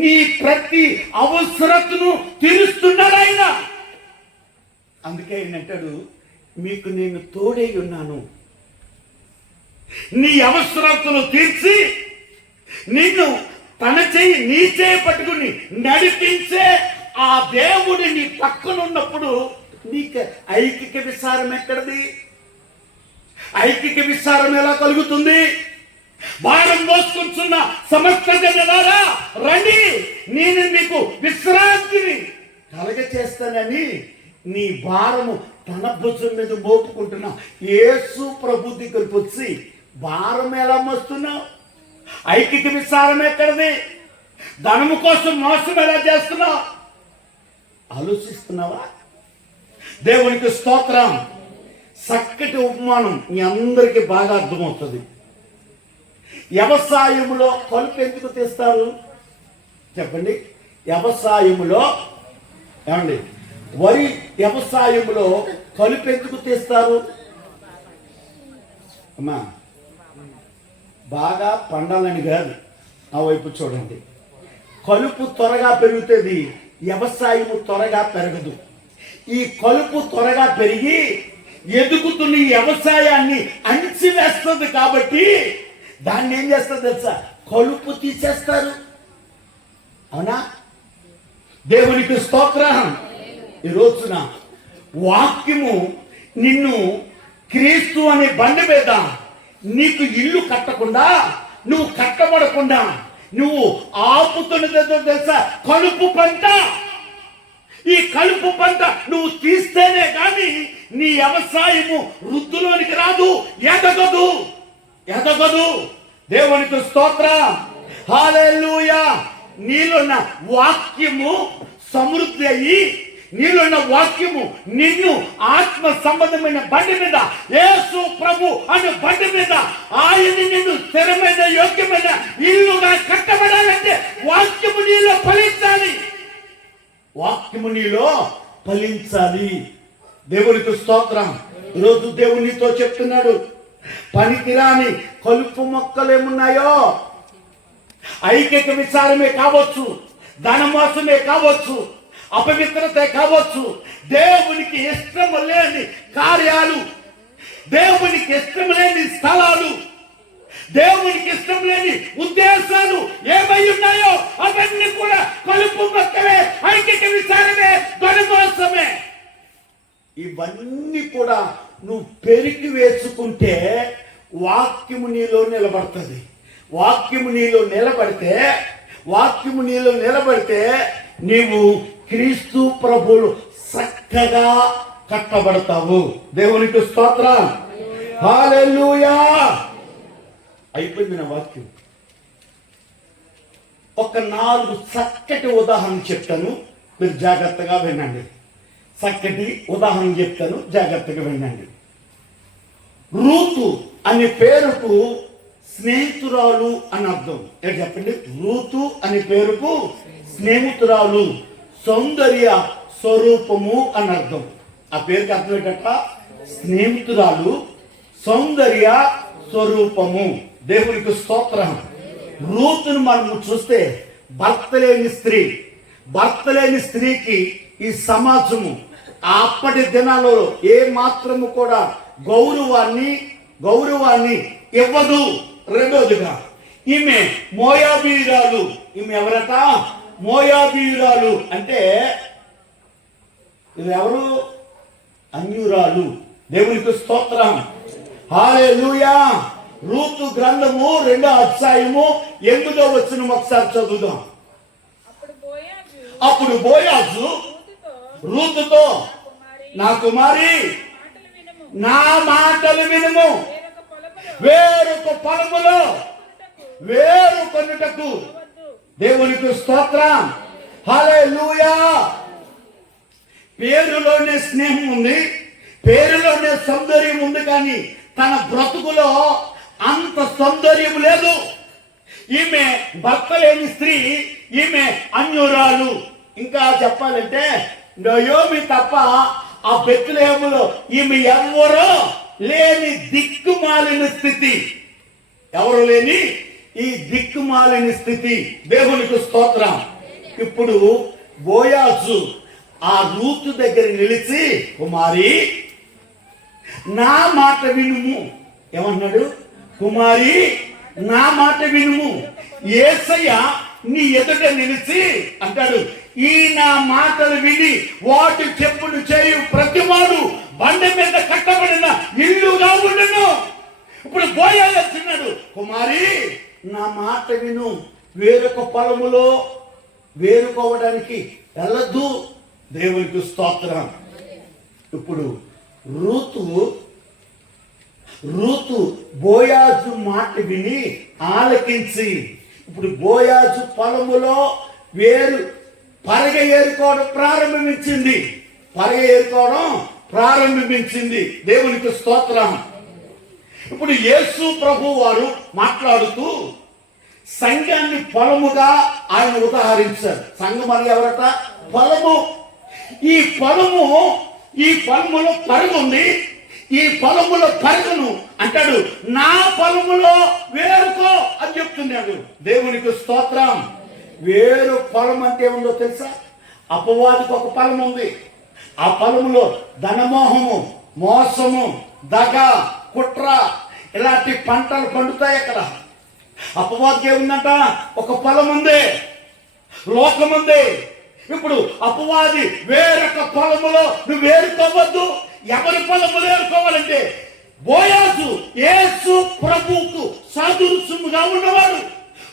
నీ ప్రతి అవసరతను తీరుస్తున్నాడు ఆయన. అందుకే ఆయన అంటాడు, మీకు నేను తోడై ఉన్నాను, నీ అవసరతను తీర్చి నిన్ను నీ చేయి పట్టుకుని నడిపించే ఆ దేవుడు నీ పక్కన ఉన్నప్పుడు నీకు ఐకిక విచారం ఎక్కడది? ఐకిక విచారం ఎలా కలుగుతుంది? భారం మోసుకుంటున్న సమస్త జనారా రండి, నేను మీకు విశ్రాంతిని కలగ చేస్తానని నీ భారము తన భుజం మీద మోపుకుంటున్న యేసు ప్రభు దగ్గరికి వచ్చి భారం ఎలా మోస్తున్నావు? ఐకిక విచారం ఎక్కడది? ధనము కోసం మోసం ఎలా చేస్తున్నావు? ఆలోచిస్తున్నావా? దేవునికి స్తోత్రం. చక్కటి ఉపమానం మీ అందరికీ బాగా అర్థమవుతుంది. వ్యవసాయంలో కలుపు ఎందుకు తీస్తారు చెప్పండి? వ్యవసాయంలో ఏమండి, వరి వ్యవసాయంలో కలుపు ఎందుకు తీస్తారు? అమ్మా, బాగా పండాలని కాదు. ఆ వైపు చూడండి. కలుపు త్వరగా పెరుగుతుంది, వ్యవసాయము త్వరగా పెరగదు. ఈ కలుపు త్వరగా పెరిగి ఎదుగుతున్న ఈ వ్యవసాయాన్ని అణిచివేస్తుంది. కాబట్టి దాన్ని ఏం చేస్తారు తెలుసా? కలుపు తీసేస్తారు. అవునా? దేవునికి స్తోత్రం. ఈ రోజున వాక్యము నిన్ను క్రీస్తు అనే బండి మీద నీకు ఇల్లు కట్టకుండా, నువ్వు కట్టబడకుండా నువ్వు ఆపుతున్నది తెలుసా? కలుపు పంట. ఈ కలుపు పంట నువ్వు తీస్తేనే కానీ నీ వ్యవసాయము వృద్ధిలోనికి రాదు, ఎదగదు. దేవునికి స్తోత్రం. హల్లెలూయా. నీలోన్న వాక్యము సమృద్ధి అయ్యి, నీలోన్న వాక్యము నిన్ను ఆత్మ సంబంధమైన బండి మీద, యేసు ప్రభు అనే బండి మీద ఆయన నిన్ను స్థిరమైన యోగ్యమైన ఇల్లుగా కట్టబడాలంటే వాక్యము నీలో ఫలించాలి. వాక్యము నీలో ఫలించాలి. దేవునికి స్తోత్రం. ఈరోజు దేవుడు నీతో చెప్తున్నాడు, పనికిరాని కలుపు మొక్కలు ఏమున్నాయో, ఐక్యత విచారమే కావచ్చు, ధనమోసమే కావచ్చు, అపవిత్రత కావచ్చు, దేవునికి ఇష్టం లేని కార్యాలు, దేవునికి ఇష్టం లేని స్థలాలు, దేవునికి ఇష్టం లేని ఉద్దేశాలు ఏమై ఉన్నాయో అవన్నీ కూడా కలుపు మొక్కలే, ఐక్యత విచారమే, ధనమోసమే. ఇవన్నీ కూడా నువ్వు పెరిగి వేసుకుంటే వాక్యము నీలో నిలబడుతుంది. వాక్యము నీలో నిలబడితే నీవు క్రీస్తు ప్రభువులు చక్కగా కట్టబడతావు. దేవునికి స్తోత్రం. హల్లెలూయా. అయిపోయింది నా వాక్యం. ఒక 4 చక్కటి ఉదాహరణ చెప్తాను, మీరు జాగ్రత్తగా వినండి. చక్కటి ఉదాహరణ చెప్తాను, జాగ్రత్తగా వినండి. రూతు అనే పేరుకు స్నేహితురాలు అని అర్థం. ఏంటి చెప్పండి? రూతు అనే పేరుకు స్నేహితురాలు, సౌందర్య స్వరూపము అని అర్థం. ఆ పేరుకి అర్థం ఏంటంట? స్నేహితురాలు, సౌందర్య స్వరూపము. దేవునికి స్తోత్రం. రూతును మనము చూస్తే భర్త లేని స్త్రీకి ఈ సమాజము అప్పటి దినాలలో ఏ మాత్రము కూడా గౌరవాన్ని ఇవ్వదు. రెండోదిగా ఈమె మోయాబీయురాలు. ఈమె ఎవరట? మోయాబీయురాలు అంటే ఇది ఎవరు? అన్యురాలు. దేవునికి స్తోత్రం. హల్లెలూయా. రూతు గ్రంథము 2వ అధ్యాయము 8వ వచనం ఒకసారి చదువుదాం. అప్పుడు బోయాజు రూతుతో, నా కుమారి, నా మాటలు వినుము, వేరొక పొలములో వేరుకొనుటకు. దేవునికి స్తోత్రం. హల్లెలూయా. పేరులోనే స్నేహం ఉంది, పేరులోనే సౌందర్యం ఉంది, కానీ తన బ్రతుకులో అంత సౌందర్యం లేదు. ఈమె భర్త లేని స్త్రీ, ఈమె అన్యురాలు. ఇంకా చెప్పాలంటే నయోమి తప్ప ఆ బెత్లెహేములో ఈమె ఎవరో లేని దిక్కుమాలిన స్థితి. ఎవరు లేని ఈ దిక్కుమాలిన స్థితి. దేవునికి స్తోత్రం. ఇప్పుడు బోయాజు ఆ రూతు దగ్గర నిలిచి, కుమారి, నా మాట వినుము. ఏమన్నాడు? కుమారి, నా మాట వినుము. యేసయ్య నీ ఎదుట నిలిచి అంటాడు, ఈ నా మాటలు విని వాటి చెప్పులు చేయు ప్రతివాడు బండి మీద కట్టబడిన ఇల్లుగా ఉండును. ఇప్పుడు బోయాజు వచ్చినాడు, కుమారి, నా మాట విను, వేరొక పొలములో వేరుకోవడానికి వెళ్ళద్దు. దేవునికి స్తోత్రం. ఇప్పుడు రూతు బోయాజు మాట విని ఆలకించి, ఇప్పుడు బోయాజు పొలములో పరగ ఏరుకోవడం ప్రారంభించింది. దేవునికి స్తోత్రం. ఇప్పుడు యేసు ప్రభు వారు మాట్లాడుతూ సంఘాన్ని పొలముగా ఆయన ఉదాహరించారు. సంఘం అని ఎవరట? పొలము. ఈ పొలములో పరుగుంది, ఈ పొలములో పరుగును అంటాడు, నా పొలములో వేరుకో అని చెప్తున్నాడు. దేవునికి స్తోత్రం. వేరు పొలం అంటే ఏముందో తెలుసా? అపవాదికి ఒక పొలం ఉంది. ఆ పొలంలో ధనమోహము, మోసము, దగ, కుట్ర ఇలాంటి పంటలు పండుతాయి. అక్కడ అపవాదికి ఏముందంట? ఒక పొలం ఉంది, లోకం ఉంది. ఇప్పుడు అపవాది వేరొక పొలములో నువ్వు ఏరుకోవద్దు. ఎవరి పొలములో ఏరుకోవాలంటే బోయాజు యేసు ప్రభువుకు సాదృశ్యముగా ఉన్నవాడు.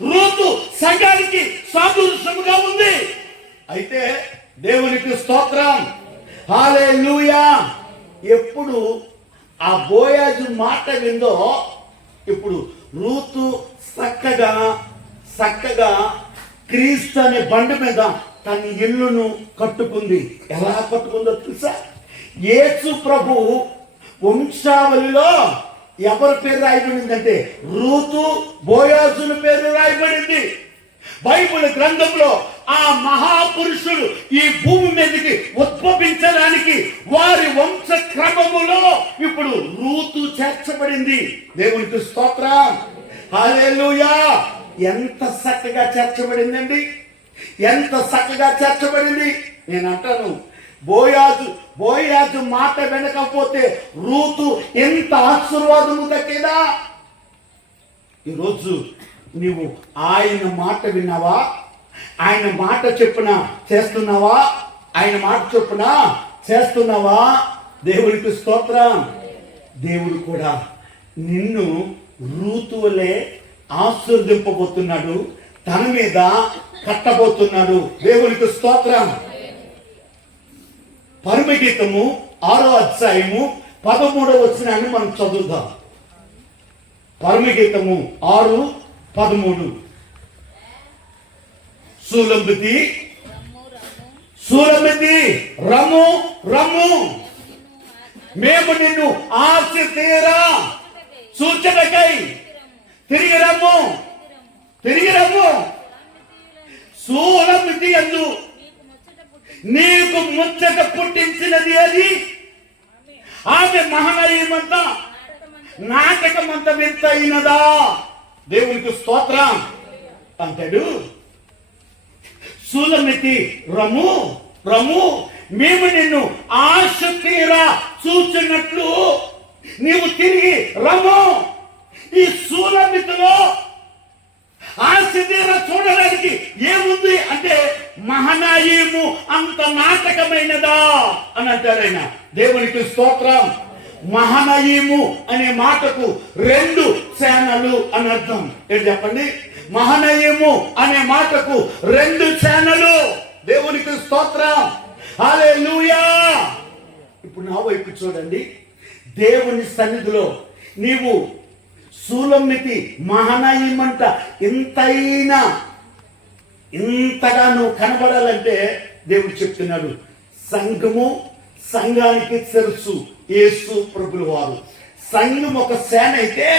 రూతు సంఘానికి సాదృశ్యముగా ఉంది. అయితే దేవునికి స్తోత్రం, హల్లెలూయా. ఎప్పుడు ఆ బోయాజు మాట విందో ఇప్పుడు రూతు చక్కగా క్రీస్తు అనే బండి మీద తన ఇల్లును కట్టుకుంది. ఎలా కట్టుకుందో తెలుసా? యేసు ప్రభు వంశావళిలో ఎవరి పేరు రాయబడిందంటే రూతు బోయాజుల పేరు రాయబడింది. బైబిల్ గ్రంథంలో ఆ మహాపురుషులు ఈ భూమి మీదకి ఉద్భవించడానికి వారి వంశ క్రమములో ఇప్పుడు రూతు చేర్చబడింది. దేవునికి స్తోత్రం, హల్లెలూయా. ఎంత చక్కగా చేర్చబడిందండి, ఎంత చక్కగా చేర్చబడింది. నేను అంటాను, బోయాజు మాట వినకపోతే రూతు ఎంత ఆశీర్వాదము దక్కేదా? ఈరోజు నీవు ఆయన మాట విన్నావా? ఆయన మాట చెప్పున చేస్తున్నావా? ఆయన మాట చెప్పున చేస్తున్నావా? దేవునికి స్తోత్రం. దేవుడు కూడా నిన్ను రూతు వలె ఆశీర్వదింపబోతున్నాడు, తన మీద కట్టబోతున్నాడు. దేవునికి స్తోత్రం. పరమగీతము 6వ అధ్యాయము 13వ వచనాన్ని మనం చదువుదాం. పరమగీతము 6:13. సూలమితి రమ్ము రమ్ము, మేము నిన్ను ఆశ తీరా సూచనకై తిరిగి రమ్ము. సూలమితి యందు నీకు ముచ్చట పుట్టించినది అది. ఆమె మహనీయమంతా నాటకమంత వింత అయినదా? దేవునికి స్తోత్రం అంటాడు. సూలమితి రము మేము నిన్ను ఆశ తీరా చూచినట్లు నీవు తిరిగి రము. ఈ సూలమితిలో ఆశ తీరా చూడడానికి ఏముంది అంటే మహనాయీము అంత నాటకమైనదా అని అంటారు ఆయన. దేవునికి స్తోత్రం. మహనయీము అనే మాటకు 2 సేనలు అని అర్థం. ఏంటి చెప్పండి? మహనయీము అనే మాటకు 2 సేనలు. దేవునికి స్తోత్రం, హల్లెలూయా. ఇప్పుడు నా వైపు చూడండి. దేవుని సన్నిధిలో నీవు సూలమితి మహనయీమంట ఇంతగా నువ్వు కనబడాలంటే దేవుడు చెప్తున్నాడు, సంఘానికి శిరస్సు యేసు ప్రభుల వారు. సంఘం ఒక సేన అయితే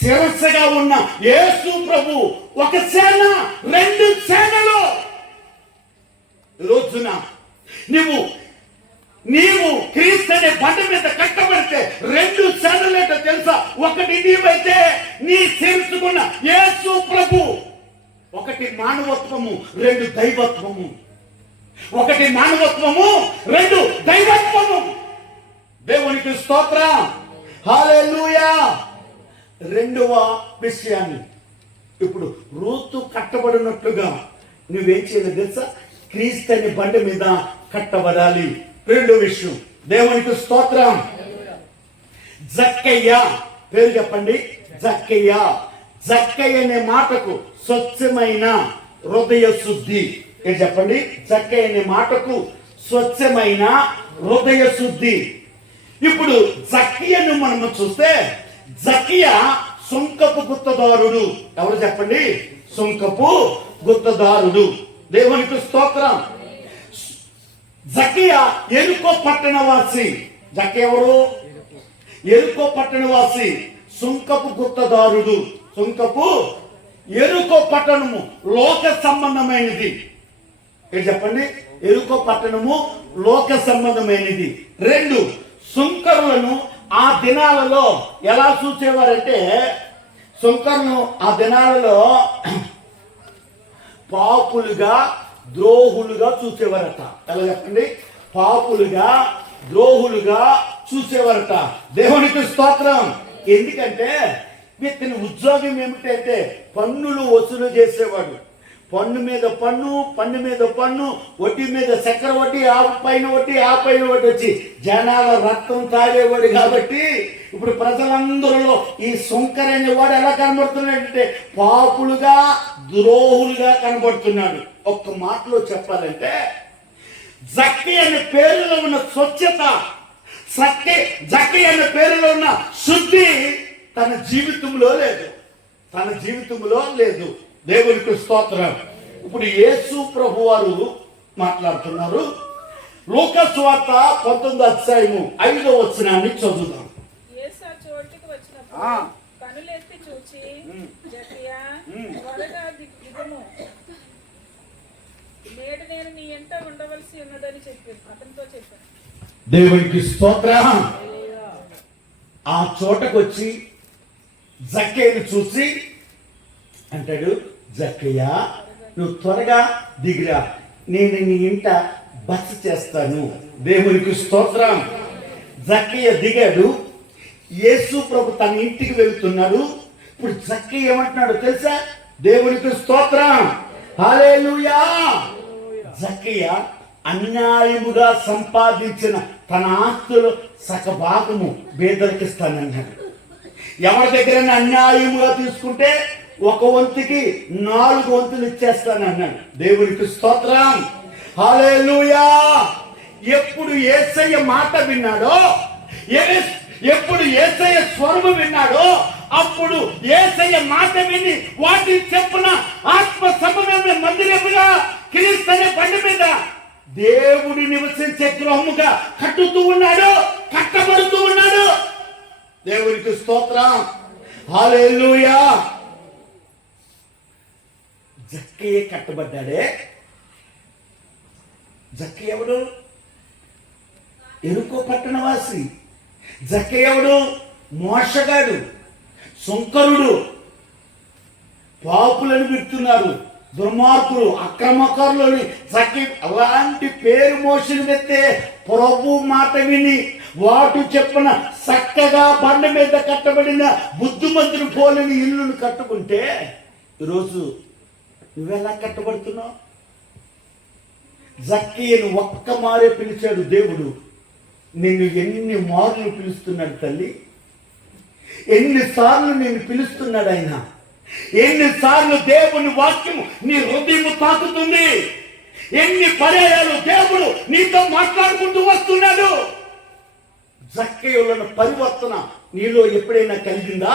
శిరస్సుగా ఉన్న యేసు ప్రభు ఒక సేన, 2 సేనలు. రోజున నీవు క్రీస్తు అనే బండ మీద కట్టబడితే 2 సేనలేట తెలుసా? ఒకటి నీవైతే నీ చేర్చుకున్న యేసు ప్రభు. ఒకటి మానవత్వము, 2 దైవత్వము. ఒకటి మానవత్వము, 2 దైవత్వము. దేవునికి స్తోత్రం, హల్లెలూయా. 2వ విషయాన్ని ఇప్పుడు రూతు కట్టబడినట్లుగా నువ్వేం చేయాలి తెలుసా? క్రీస్తు అనే బండి మీద కట్టబడాలి. 2వ విషయం, దేవునికి స్తోత్రం. జక్కయ్య పేరు చెప్పండి. జక్కయ్య అనే మాటకు స్వచ్ఛమైన హృదయ శుద్ధి. ఏంటి చెప్పండి? జక్కయ్య అనే మాటకు స్వచ్ఛమైన హృదయ శుద్ధి. ఇప్పుడు జక్కయ్యను మనము చూస్తే జక్కయ్య సుంకపు గుత్తదారుడు. ఎవరు చెప్పండి? సుంకపు గుత్తదారుడు. దేవునికి స్తోత్రం. జక్కయ్య ఎరుకో పట్టణవాసి. జక్కయ్య ఎవరు? ఎరుకో పట్టణవాసి, సుంకపు గుత్తదారుడు. ఎరుకో పట్టణము లోక సంబంధమైనది. ఏంటి చెప్పండి? ఎరుకో పట్టణము లోక సంబంధమైనది. 2 సుంకరులను ఆ దినాలలో ఎలా చూసేవారంటే, సుంకరులను ఆ దినాలలో పాపులుగా ద్రోహులుగా చూసేవారట. ఎలా చెప్పండి? పాపులుగా ద్రోహులుగా చూసేవారట. దేవునికి స్తోత్రం. ఎందుకంటే ఇతని ఉద్యోగం ఏమిటంటే పన్నులు వసూలు చేసేవాడు. పన్ను మీద పన్ను, పన్ను మీద పన్ను, వడ్డీ మీద చక్కెర వడ్డీ, ఆ పైన వడ్డీ, ఆ పైన వడ్డీ వచ్చి జనాల రక్తం తాగేవాడు. కాబట్టి ఇప్పుడు ప్రజలందరిలో ఈ సుంకర్ అనేవాడు ఎలా కనబడుతున్నాడంటే పాపులుగా, ద్రోహులుగా కనబడుతున్నాడు. ఒక్క మాటలో చెప్పాలంటే జక్కీ అనే పేరులో ఉన్న స్వచ్ఛత, జక్కీ అనే పేరులో ఉన్న శుద్ధి తన జీవితంలో లేదు. దేవునికి స్తోత్రం. ఇప్పుడు యేసు ప్రభు వారు మాట్లాడుతున్నారు. లూకా సువార్త 19వ అధ్యాయము 5వ వచనాన్ని చదువుదాం. యేసు ఆ చోటికి వచ్చినప్పుడు కనులెత్తి చూచి, జక్కయ్యా, త్వరగా దిగుము, నేడు నేను నీ ఎంట ఉండవలసి ఉన్నదని అతనితో చెప్పాను. దేవునికి స్తోత్రం. ఆ చోటకు వచ్చి జక్కయ్యను చూసి అంటాడు, జక్కయ్యా, నువ్వు త్వరగా దిగిరా, నేను నీ ఇంట బస చేస్తాను. దేవునికి స్తోత్రం. జక్కయ్య దిగాడు. యేసు ప్రభు తన ఇంటికి వెళ్తున్నాడు. ఇప్పుడు జక్కయ్య ఏమంటున్నాడు తెలుసా? దేవునికి స్తోత్రం, హల్లెలూయా. జక్కయ్య అన్యాయముగా సంపాదించిన తన ఆస్తులు సగభాగము పేదలకు ఇస్తానన్నాడు. ఎవరి దగ్గరైనా అన్యాయముగా తీసుకుంటే 1 వంతుకి 4 వంతులు ఇచ్చేస్తానన్నాడు. దేవునికి స్తోత్రం, హల్లెలూయా. ఎప్పుడు యేసయ్య మాట విన్నాడో, ఎప్పుడు యేసయ్య స్వరము విన్నాడో, అప్పుడు యేసయ్య మాట విని వాటిని చెప్పున ఆత్మ సంబంధమైన మందిరముగా, క్రీస్తు అనే బండి మీద దేవుడి నివసించే గృహముగా కట్టబడుతూ ఉన్నాడు. దేవునికి స్తోత్రం, హల్లెలూయా. జక్కయ్య కట్టబడ్డాడే. జక్కయ్య ఎవడు? ఎరుకో పట్టణవాసి. జక్కయ్య ఎవడు? మోసగాడు, సుంకరుడు. పాపులను విడుతున్నారు, దుర్మార్గులు, అక్రమకారులని జక్కయ్య అలాంటి పేరు మోసిన వ్యక్తే ప్రభు మాట విని వాటు చెప్పిన చక్కగా బండ మీద కట్టబడిన బుద్ధిమంతుడు పోలని ఇల్లును కట్టుకుంటే ఈరోజు నువ్వెలా కట్టబడుతున్నావు? జక్కయ్యను ఒక్క మారే పిలిచాడు దేవుడు. నిన్ను ఎన్ని మార్లు పిలుస్తున్నాడు తల్లి, ఎన్నిసార్లు నేను పిలుస్తున్నాడు ఆయన, ఎన్నిసార్లు దేవుని వాక్యము నీ హృదయము తాకుతుంది, ఎన్ని పర్యాయాలు దేవుడు నీతో మాట్లాడుకుంటూ వస్తున్నాడు. జక్కయ్యలో పరివర్తన నీలో ఎప్పుడైనా కలిగిందా?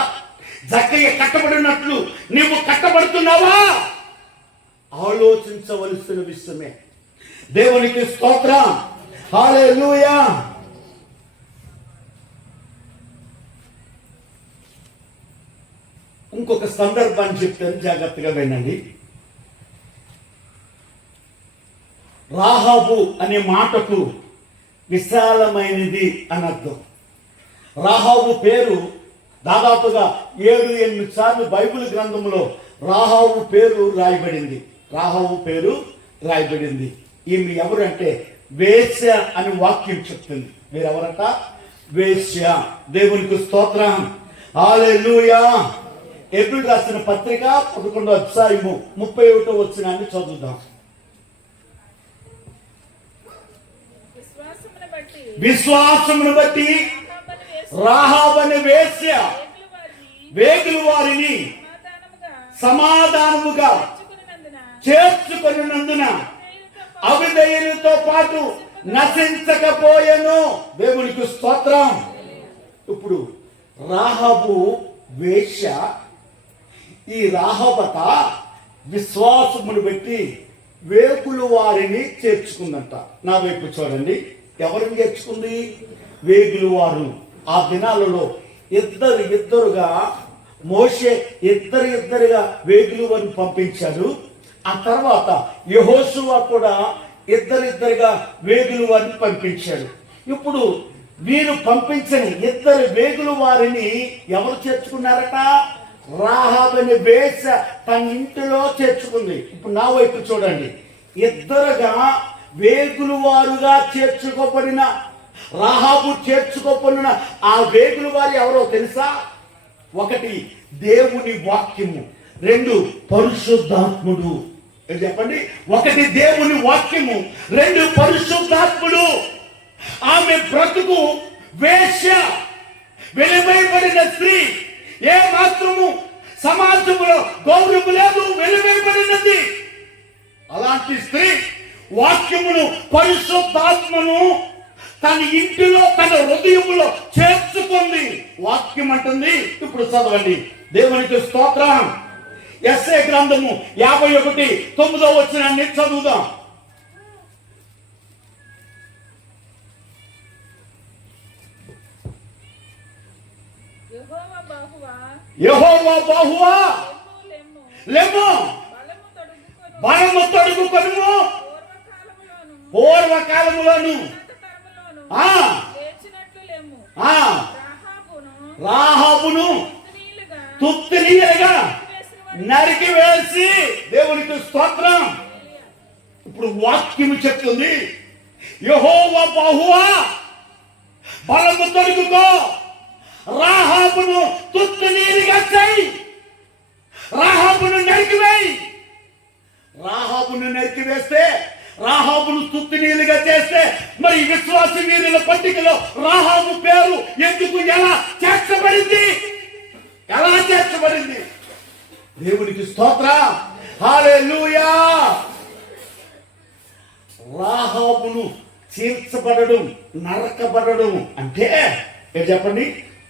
జక్కయ్య కట్టబడినట్లు నీవు కట్టబడుతున్నావా? ఆలోచించవలసిన విషయమే. దేవునికి స్తోత్రం, హల్లెలూయా. ఇంకొక సందర్భాన్ని చెప్తాను, జాగ్రత్తగా వినండి. రాహాబు అనే మాటకు విశాలమైనది అని అర్థం. రాహాబు పేరు దాదాపుగా 7-8 సార్లు బైబిల్ గ్రంథంలో రాహాబు పేరు రాయబడింది. ఈమె ఎవరంటే వేశ్య అని వాక్యం చెప్తుంది. మీరెవరట? వేశ్య. దేవునికి స్తోత్రం, హల్లెలూయా. ఎబ్రిల్ రాసిన పత్రిక 11వ అధ్యాయము 31వ వచనాన్ని చదువుదాం. విశ్వాసమును బట్టి రాహాబు అనే వేశ్య వేగుల వారిని సమాధానముగా చేర్చుకొనినందున అవిధేయులతో పాటు నశించకపోయెను. దేవునికి స్తోత్రం. ఇప్పుడు రాహాబు వేశ్య, ఈ రాహాబత విశ్వాసమును బట్టి వేగుల వారిని చేర్చుకుందంట. నా వైపు చూడండి, ఎవరిని చేర్చుకుంది? వేగుల వారు. ఆ దినాలలో ఇద్దరుగా మోషే ఇద్దరుగా వేగుల వారిని పంపించాడు. ఆ తర్వాత యెహోషువ కూడా ఇద్దరుగా వేగుల వారిని పంపించాడు. ఇప్పుడు వీరు పంపించిన 2 వేగుల వారిని ఎవరు చేర్చుకున్నారట? రాహాబు అనే వేశ్య తన ఇంటిలో చేర్చుకుంది. ఇప్పుడు నా వైపు చూడండి, ఇద్దరుగా వేగుల వారుగా చేర్చుకోబడిన రాహాబు చేర్చుకోబడిన ఆ వేగుల వారు ఎవరో తెలుసా? 1 దేవుని వాక్యము, 2 పరిశుద్ధాత్ముడు. ఇది చెప్పండి. ఒకటి దేవుని వాక్యము, రెండు పరిశుద్ధాత్ముడు. ఆమె బ్రతుకు వేశ్య, వెలివేయబడిన స్త్రీ, ఏ మాత్రము సమాజంలో గౌరవం లేదు, వెలివేయబడినది. అలాంటి స్త్రీ వాక్యమును, పరిశుద్ధాత్మను తన ఇంటిలో, తన హృదయములో చేర్చుకుంది. వాక్యం అంటుంది, ఇప్పుడు చదవండి. దేవునికి స్తోత్రం. యెషయా గ్రంథము 51:9 చదువుదాం. యెహోవా బాహువా లెమ్ము, బలము తొడుగుకొనుము, పూర్వకాలములోను రాహాబును తుత్తినీయగా నరికి వేసి. దేవునికి స్తోత్రం. ఇప్పుడు వాక్యము చెప్తుంది, యెహోవా బాహువా, బలము తొడుగుకో, రాహాబును తుత్తినీయగా చెయ్యి, రాహాబును నరికివేయి. రాహాబును నరికివేస్తే, రాహాబును తుత్తినీలుగా చేస్తే, మరి విశ్వాస వీరుల పట్టికలో రాహాబు పేరు ఎందుకు, ఎలా చేర్చబడింది? ఎలా చేర్చబడింది? దేవునికి స్తోత్రం. హల్లెలూయా. రాహాబును చీల్చబడడం, నరకబడడం అంటే చెప్పండి,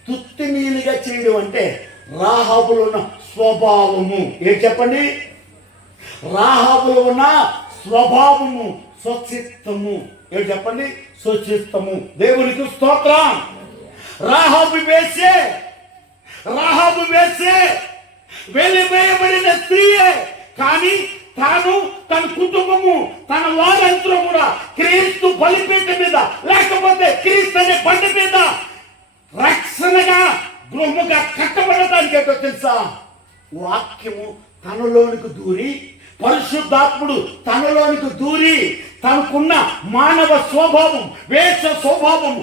తుత్తినీలుగా చేయడం అంటే రాహాబులో ఉన్న స్వభావము. చెప్పండి, రాహాబులో ఉన్న స్వభావము, స్వచిత్తము. చెప్పండి, స్వచిత్తము. దేవునికి స్తోత్రం. రాహాబు వేసే వెలివేయబడిన స్త్రీయే, కానీ తాను, తన కుటుంబము, తన వారంతా కూడా క్రీస్తు బలిపీఠం మీద, లేకపోతే క్రీస్తు అనే బండి మీద రక్షణగా, గృహముగా కట్టబడటానికి ఏంటో తెలుసా? వాక్యము తనలోనికి దూరి, పరిశుద్ధాత్ముడు తనలోనికి దూరి, తనకున్న మానవ స్వభావం, వేష స్వభావం,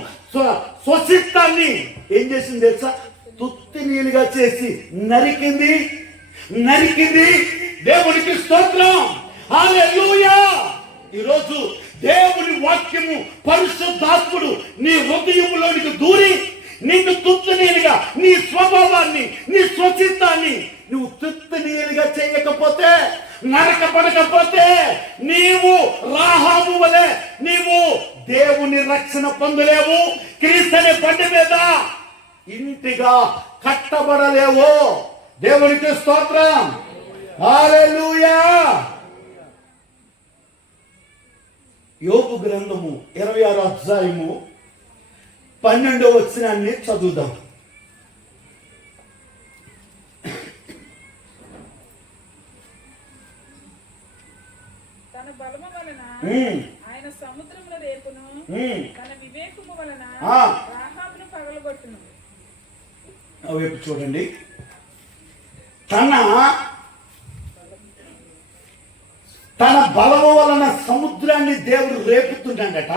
స్వచిత్తాన్ని ఏం చేసింది తెలుసా? తుత్తినీలుగా చేసి నరికింది. దేవునికి స్తోత్రం. హల్లెలూయా. ఈరోజు దేవుని వాక్యము, పరిశుద్ధాత్ముడు నీ హృదయంలోనికి దూరి, నిన్ను తుత్తినీలుగా, నీ స్వభావాన్ని, నీ స్వచిత్తాన్ని నువ్వు తుత్తినీలుగా చేయకపోతే, నరకబడకపోతే, నీవు రాహాబు వలె నీవు దేవుని రక్షణ పొందలేవు. క్రీస్తు అనే బండి మీద ఇంటిగా కట్టబడలేవు. దేవునికి స్తోత్రం. హల్లెలూయా. యోబు గ్రంథము 26:12 చదువుదాం. తన బలము వలన ఆయన సముద్రముల రేపును, తన వివేకము వలన రాహాబును పగలగొట్టును. వైపు చూడండి. తన బలము వలన సముద్రాన్ని దేవుడు రేపుతున్నాడట.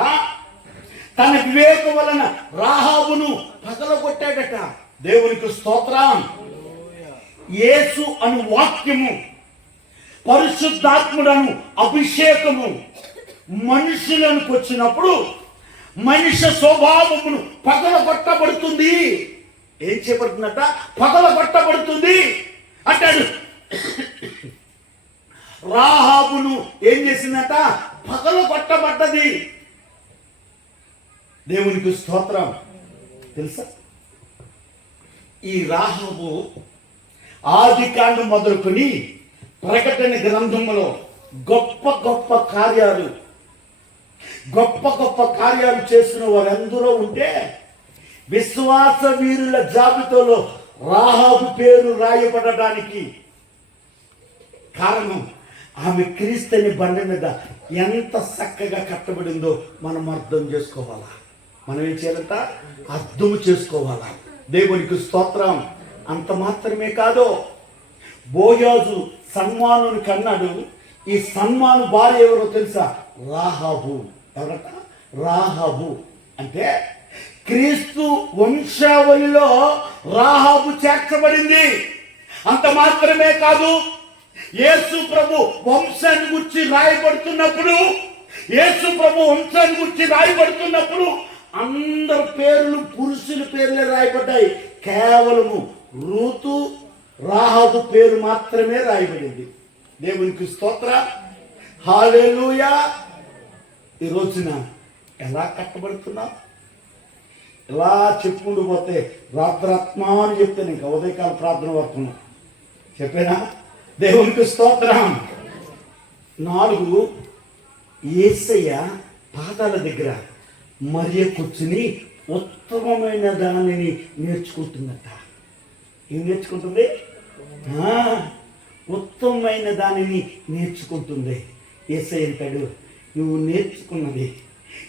తన వివేకం వలన రాహాబును పగలగొట్టాడట. దేవునికి స్తోత్రం. యేసు అను వాక్యము, పరిశుద్ధాత్ముడను అభిషేకము మనుషులను వచ్చినప్పుడు మనిషి స్వభావమును పగలగొట్టబడుతుంది. ఏం చేయబడుతుందట? పగలగొట్టబడుతుంది అంటాడు. రాహాబును ఏం చేసిందట? పగలగొట్టబడ్డది. దేవునికి స్తోత్రం. తెలుసా, ఈ రాహాబు ఆదికాండం మొదలుకొని ప్రకటన గ్రంథంలో గొప్ప గొప్ప కార్యాలు చేసిన వారందరూ ఉంటే, విశ్వాస వీరుల జాబితాలో రాహాబు పేరు రాయబడడానికి కారణం, ఆమె క్రీస్తుని బండి మీద ఎంత చక్కగా కట్టబడిందో మనం అర్థం చేసుకోవాలా. మనం ఏం చేయాలంట? అర్థం చేసుకోవాలా. దేవునికి స్తోత్రం. అంత మాత్రమే కాదు, బోయాజు సన్మానుని కన్నాడు. ఈ సన్మాను భార్య ఎవరో తెలుసా? రాహాబు. ఎవరట? రాహాబు అంటే క్రీస్తు వంశావళిలో రాహాబు చేర్చబడింది. అంత మాత్రమే కాదు, యేసు ప్రభు వంశాన్ని గురించి రాయబడుతున్నప్పుడు, యేసు ప్రభు వంశాన్ని గురించి రాయబడుతున్నప్పుడు అందరు పేర్లు పురుషుల పేర్లే రాయబడ్డాయి. కేవలము రూతు రాహాబు పేరు మాత్రమే రాయబడింది. దేవునికి స్తోత్ర, హల్లెలూయా. ఈ రోజున ఎలా కట్టబడుతున్నావు? ఇలా చెప్పుకుంటూ పోతే రాత్రాత్మా అని చెప్తాను. ఇంకా ఉదయకాల ప్రార్థన వరకు చెప్పేనా? దేవునికి స్తోత్రం. 4, యేసయ్య పాదాల దగ్గర మరియ కూర్చుని ఉత్తమమైన దానిని నేర్చుకుంటుందట. ఏం నేర్చుకుంటుంది? ఉత్తమమైన దానిని నేర్చుకుంటుంది. యేసయ్య అంటాడు, నువ్వు నేర్చుకున్నది,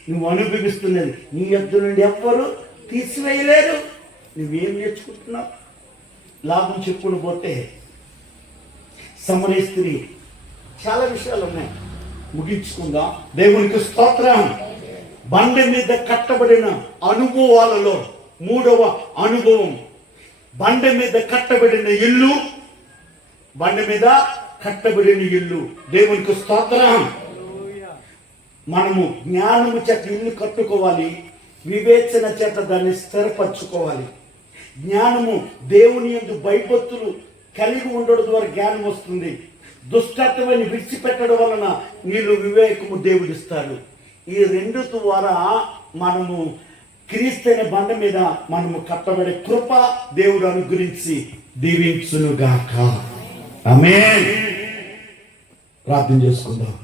నువ్వు అనుభవిస్తున్నది నీ యొద్ద నుండి ఎవ్వరు తీసివేయలేరు. నువ్వేం నేర్చుకుంటున్నావు? లాభం చెప్పుకుని పోతే సమరయ స్త్రీ చాలా విషయాలు ఉన్నాయి, ముగించుకుందాం. దేవునికి స్తోత్రం. బండ మీద కట్టబడిన అనుభవాలలో 3వ అనుభవం, బండ మీద కట్టబడిన ఇల్లు. బండ మీద కట్టబడిన ఇల్లు. దేవునికి స్తోత్రం. మనము జ్ఞానము చేత ఇల్లు కట్టుకోవాలి, వివేచన చేత దాన్ని స్థిరపరచుకోవాలి. జ్ఞానము దేవుని యందు భయభక్తులు కలిగి ఉండడం ద్వారా జ్ఞానం వస్తుంది. దుష్టత్వాన్ని విడిచిపెట్టడం వలన నీళ్ళు వివేకము దేవుడిస్తాడు. ఈ 2 ద్వారా మనము క్రీస్తైన బండ మీద మనము కట్టబడే కృప దేవుడు అనుగ్రహించి దీవించునుగాక. ఆమేన్. ప్రార్థన చేసుకుందాం.